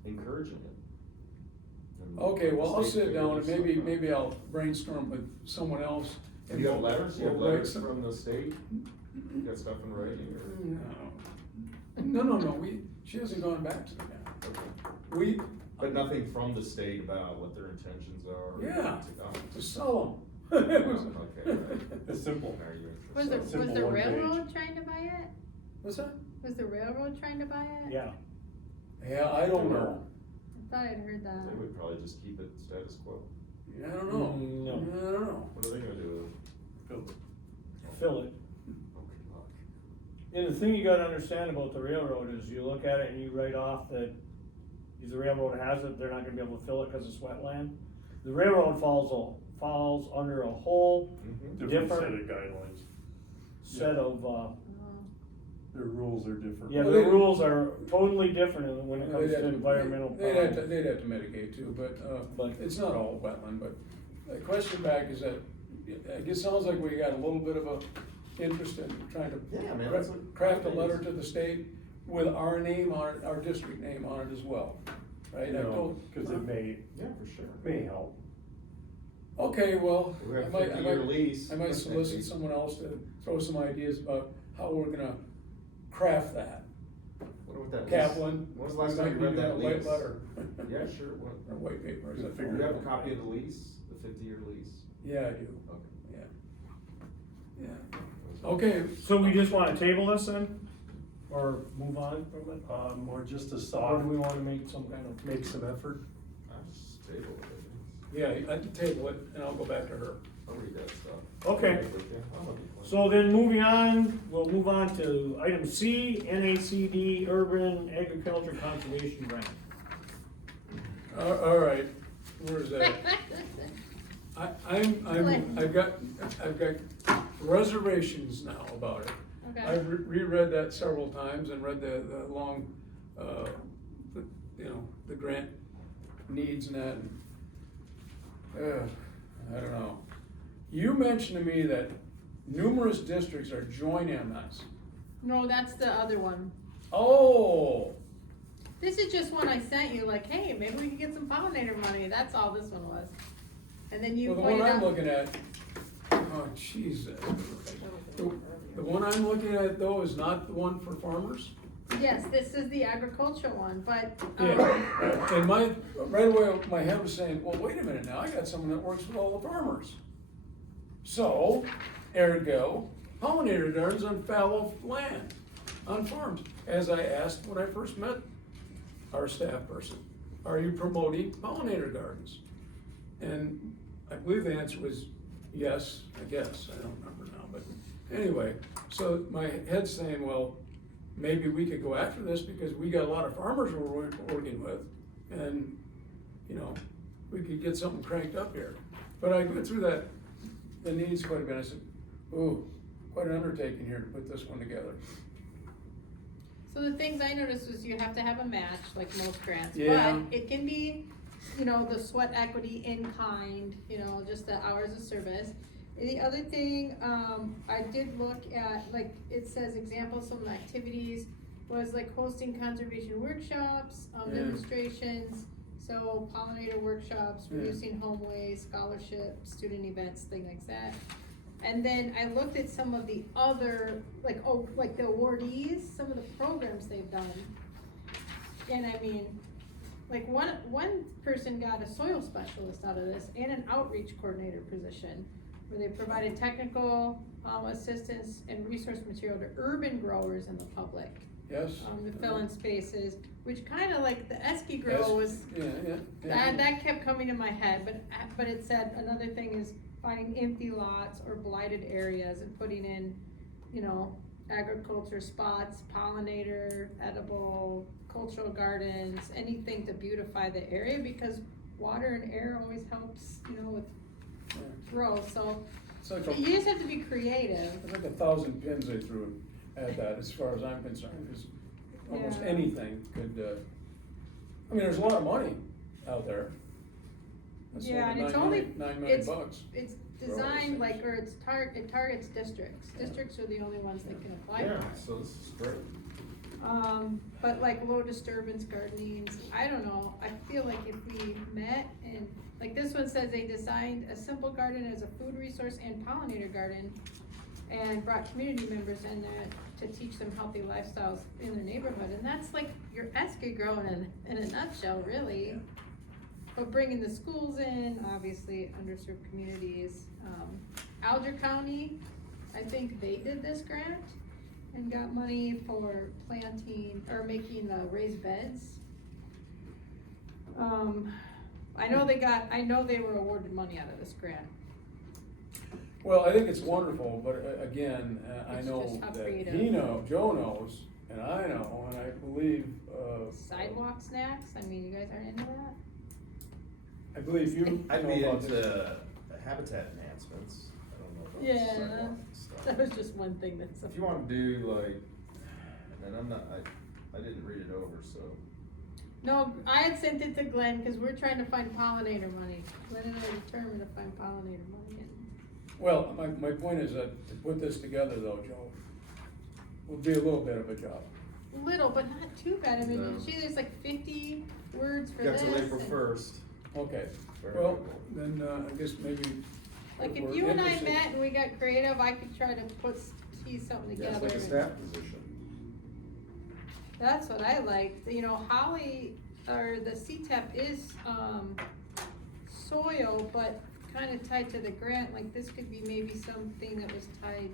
encouraging it. And Okay, well, I'll the state sit down and figures something out. maybe I'll brainstorm with someone else. Do you have letters? You have We'll write letters some- from the state? You got stuff in writing or? No, she hasn't gone back to me now. Okay. But nothing from the state about what their intentions are? or Yeah. oh, To sell them. Okay, right. It's simple. Are you Was the, interested? was Simple the one page. railroad trying to buy it? What's that? Was the railroad trying to buy it? Yeah. Yeah, I don't know. I thought I'd heard that. They would probably just keep it status quo. I don't know. No. I don't know. What are they gonna do? Fill it. And the thing you gotta understand about the railroad is you look at it and you write off that if the railroad has it, they're not gonna be able to fill it because it's wetland. The railroad falls under a whole Different set Different. of guidelines. set of, Their rules are different. yeah, Well, the they- rules are totally different when it comes They'd have to environmental They'd have to, problems. they'd have to mitigate too, but it's not all wetland, but the question back is that, I guess sounds like we got a little bit of a interest in trying to Yeah, man, that's what- craft a letter to the state with our name on it, our district name on it as well, right? You I know, told- cause it may Yeah, for sure. help. Okay, well, We have I might, 50-year lease. I might solicit someone else to throw some ideas about how we're gonna craft that. What about that lease? Kaplan. When was the last we time might you read need that a white lease? letter. Yeah, sure, what? Or white paper, is that Do you have a copy of the lease, the 50-year lease? Yeah, I do, Okay. yeah. Yeah. Okay, So we just wanna table this then? Or move on from it? Or just a Or soft, do we wanna make some kind of? make some effort. I'll just table it, I think. yeah, I can table it and I'll go back to her. I'll read that stuff. Okay. Yeah, I'll look at it. So then moving on, we'll move on to item C, NACD Urban Agriculture Conservation Grant. All right, where's that? I've got reservations now about it. Okay. I've reread that several times and read the long, the grant needs and that. And, I don't know. You mentioned to me that numerous districts are joining us. No, that's the other one. Oh, This is just one I sent you, like, hey, maybe we can get some pollinator money, that's all this one was. And then you well, the pointed one I'm out, looking at, oh, Jesus. The one I'm looking at though is not the one for farmers? yes, this is the agricultural one, but, Yeah, and right away, my head was saying, well, wait a minute now, I got someone that works with all the farmers. So, ergo, pollinator gardens on fallow land, on farms, as I asked when I first met our staff person. Are you promoting pollinator gardens? And I believe the answer was yes, I guess, I don't remember now, but anyway, so my head's saying, well, maybe we could go after this because we got a lot of farmers we're working with, and, we could get something cranked up here. But I went through the needs quite a bit, I said, ooh, quite an undertaking here to put this one together. so the things I noticed was you have to have a match, like most grants, Yeah. but it can be, the sweat equity in kind, just the hours of service. The other thing, I did look at, like, it says examples, some activities was like hosting conservation workshops, Yeah. demonstrations, so pollinator workshops, Yeah. reducing home waste, scholarships, student events, things like that. And then I looked at some of the other, like the awardees, some of the programs they've done. And I mean, like one person got a soil specialist out of this and an outreach coordinator position, where they provided technical assistance and resource material to urban growers and the public. Yes? To fill in spaces, which kinda like the Esky Grow was, Yeah. that kept coming to my head, but it said another thing is finding empty lots or blighted areas and putting in, agriculture spots, pollinator, edible, cultural gardens, anything to beautify the area, because water and air always helps, with growth, so It's like you just have to be creative. It's like 1,000 pins they threw at that, as far as I'm concerned, because almost Yeah. anything could, there's a lot of money out there. That's Yeah, only and it's $9 only, million it's, bucks. it's designed like, or it targets districts. Districts are the only ones that can apply for Yeah, it. so this is great. But like low disturbance gardening, I don't know, I feel like if we met and, like this one says they designed a simple garden as a food resource and pollinator garden, and brought community members in there to teach them healthy lifestyles in their neighborhood, and that's like your Esky Grow in a nutshell, really. But bringing the schools in, obviously underserved communities, Alger County, I think they did this grant and got money for planting or making raised beds. I know they were awarded money out of this grant. Well, I think it's wonderful, but again, I It's know just how that creative. Joe knows, and I know, and I believe, Sidewalk snacks, I mean, you guys aren't into that? I believe you I'd know be about this. into habitat enhancements, I don't know about Yeah, sidewalk stuff. that was just one thing that's. If you wanna do like, and I'm not, I didn't read it over, so. No, I had sent it to Glenn, cause we're trying to find pollinator money. Glenn and I are determined to find pollinator money and. Well, my point is that to put this together though, Joe, will be a little bit of a job. Little, but not too bad, I mean, No. gee, there's like 50 words for Got this. till April and- 1st. Okay, Very well, good. then, I guess maybe. Like, if we're you and I interested- met and we got creative, I could try to tease something Yeah, together. it's like a and- staff position. That's what I like, you know, Holly, or the CTEP is, soil, but kinda tied to the grant, like this could be maybe something that was tied.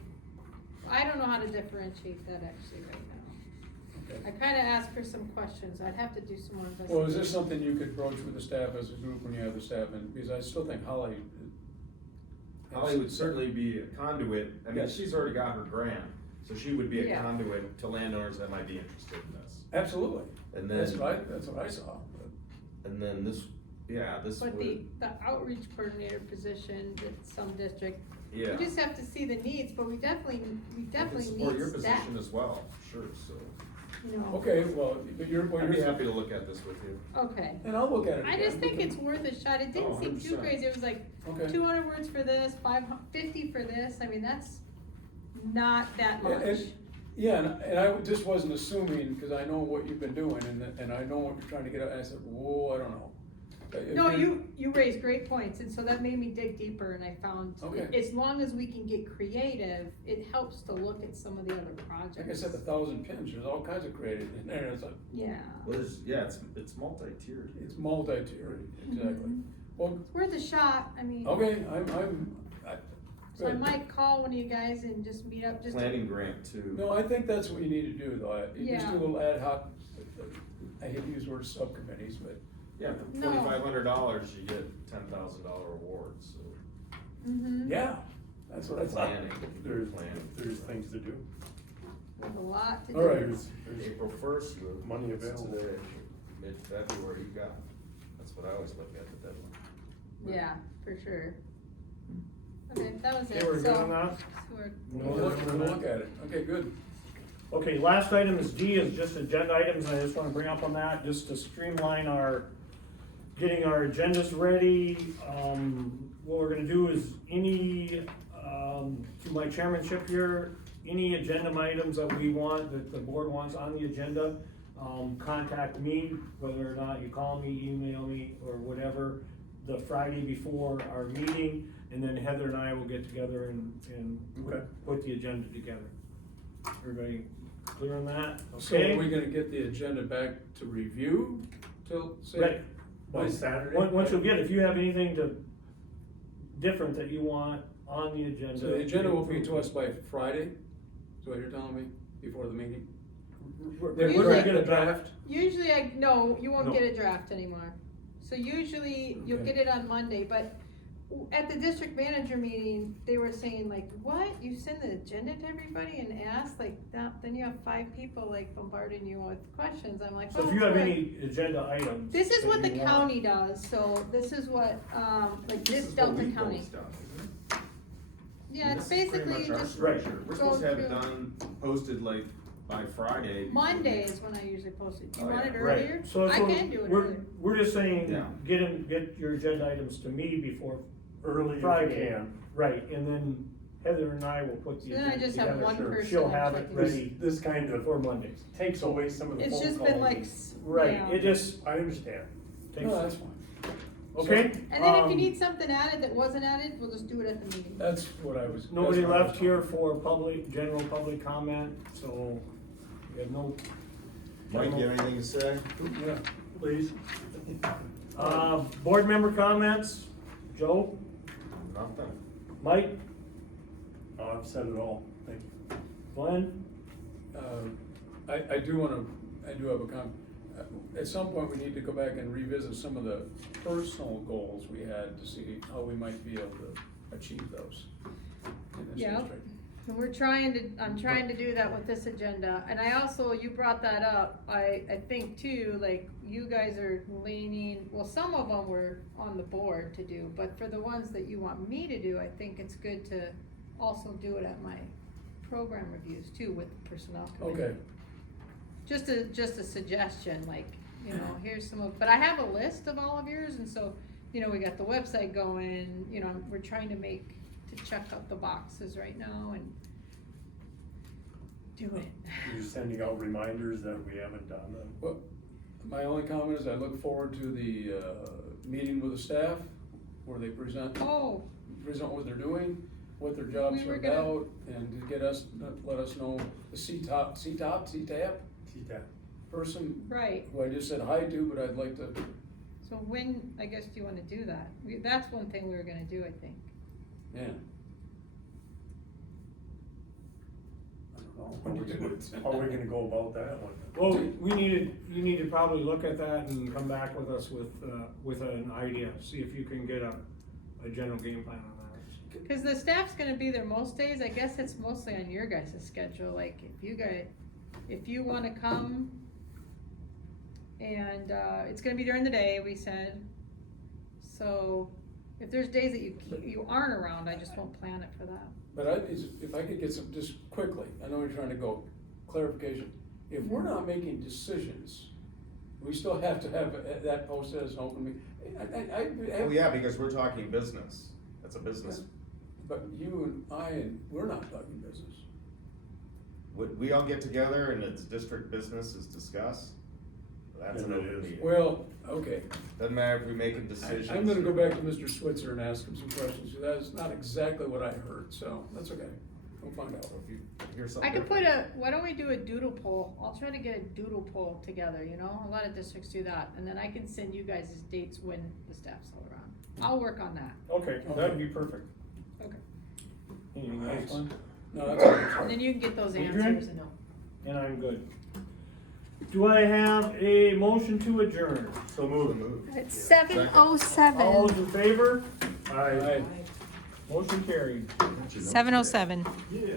I don't know how to differentiate that actually right now. Okay. I kinda asked her some questions, I'd have to do some more investigation. Well, is this something you could broach with the staff as a group when you have the staff in, because I still think Holly. Holly would certainly be a conduit, I mean, Yes. she's already got her grant, so she would be a Yeah. conduit to landowners that might be interested in this. Absolutely, And that's then, right, that's what I saw, but. and then this, yeah, this But the would, outreach coordinator position that some district, yeah. we just have to see the needs, but we definitely I can support need your staff, position as well, sure, so. you know. Okay, well, but you're, what I'd you're. be happy to look at this with you. Okay. And I'll look at it I again. just think We it's can- worth a shot, it didn't Oh, seem too 100%. crazy, it was like Okay. 200 words for this, 50 for this, I mean, that's not that much. Yeah, and I just wasn't assuming, cause I know what you've been doing, and I know what you're trying to get at, I said, whoa, I don't know. If No, you raised great points, and so that made me dig deeper, and I found, Okay. as long as we can get creative, it helps to look at some of the other projects. Like I said, 1,000 pins, there's all kinds of creative in there, it's like, Yeah. Well, there's, yeah, it's multi-tiered. it's multi-tiered, exactly. Mhm. Well, It's worth a shot, I mean. okay, So I good. might call one of you guys and just meet up, just to. Planning grant too. No, I think that's what you need to do, though, you just Yeah. do a little ad hoc, I hate to use the word subcommittees, but. Yeah, No. $2,500, you get $10,000 award, so. Mm-hmm. Yeah, that's what I thought. Planning. There's, Planning. there's things to do. There's a lot to do. All right. There's April 1st, you. Money it's available. today, Mid-February, you got, that's what I always look at, the deadline. Yeah, for sure. Okay, that was it, Okay, we're good on so. that? so we're- We'll look at it, okay, good. Okay, last item is D, is just agenda items, and I just wanna bring up on that, just to streamline getting our agendas ready. What we're gonna do is through my chairmanship here, any agenda items that we want, that the board wants on the agenda, contact me, whether or not you call me, email me, or whatever, the Friday before our meeting, and then Heather and I will get together and Okay. put the agenda together. Everybody clear on that? So Okay? are we gonna get the agenda back to review till, say? Right. By Saturday? Once you get, if you have anything different that you want on the agenda. So the agenda will be to us by Friday, is what you're telling me, before the meeting? We're Then Usually- we're gonna get a draft? Usually no, you won't No. get a draft anymore. So usually you'll Okay. get it on Monday, but at the district manager meeting, they were saying like, what? You send the agenda to everybody and ask, like, then you have 5 people like bombarding you with questions. I'm like, So oh, if you have that's any agenda items. This is that what the you want- county does, so this is what, like This this is what Delta we've County. always done, isn't it? Yeah, And it's this is pretty basically much our just structure. We're go supposed to have it through- done, posted like by Friday. before Monday we- is when I usually post it. Do you Oh, want yeah. it Right. earlier? So I can do it earlier. we're just saying, Yeah. get your agenda items to me before Early if you Friday. can. Right, and then Heather and I will put the Then I agenda just have together. one Sure. person She'll have it checking. ready This kind of for Mondays. takes away some of the phone It's calls. just been like, Right, yeah. it just I understand. takes. No, that's fine. Okay? And then if you um, need something added that wasn't added, we'll just do it at the meeting. That's what I was. Nobody that's what I was left here for general public comment, so we have no. Mike, you have anything to say? Yeah. Please. Board member comments, Joe, Nothing. Mike, I've said it all. Thank you. Glenn, I do have a at some point, we need to go back and revisit some of the personal goals we had to see how we might be able to achieve those. in this Yeah. district. And I'm trying to do that with this agenda, and I also, you brought that up, I think too, like, you guys are leaning, well, some of them were on the board to do, but for the ones that you want me to do, I think it's good to also do it at my program reviews too with the personnel committee. Okay, Just a suggestion, like, you know, here's some of, but I have a list of all of yours, and so, you know, we got the website going, you know, we're trying to check out the boxes right now and do it. You're sending out reminders that we haven't done them. well, my only comment is I look forward to the, meeting with the staff, where they present what they're doing, what their jobs We are were gonna- about, and to let us know the CTAP person, Right, who I just said hi to, but I'd like to, so when, I guess, do you wanna do that? That's one thing we were gonna do, I think. yeah. I don't know. How are we gonna go about that one? Well, you need to probably look at that and come back with us with an idea, see if you can get a general game plan on that. Cause the staff's gonna be there most days, I guess it's mostly on your guys' schedule, like, if you wanna come, and, it's gonna be during the day, we said. So, if there's days that you aren't around, I just won't plan it for that. But if I could get some, just quickly, I know you're trying to go, clarification. If we're not making decisions, we still have to have that posted as an open meeting. Oh, yeah, because we're talking business, that's a business. But you and we're not talking business. Would we all get together and it's district business is discussed? That's an And it open is. meeting. Well, okay. Doesn't matter if we make a decision. I'm gonna go back to Mr. Switzer and ask him some questions. That is not exactly what I heard, so that's okay. We'll find out. If you hear I something could different. why don't we do a doodle poll? I'll try to get a doodle poll together, you know, a lot of districts do that, and then I can send you guys dates when the staff's all around. I'll work on that, Okay, that'd be perfect. okay. Anything else, Thanks. Glenn? No, that's all right. And then you can get those Adrian? answers and. And I'm good. Do I have a motion to adjourn? So move. It's 7:07. All those in favor? Aye. Motion carried. 7:07. Yeah.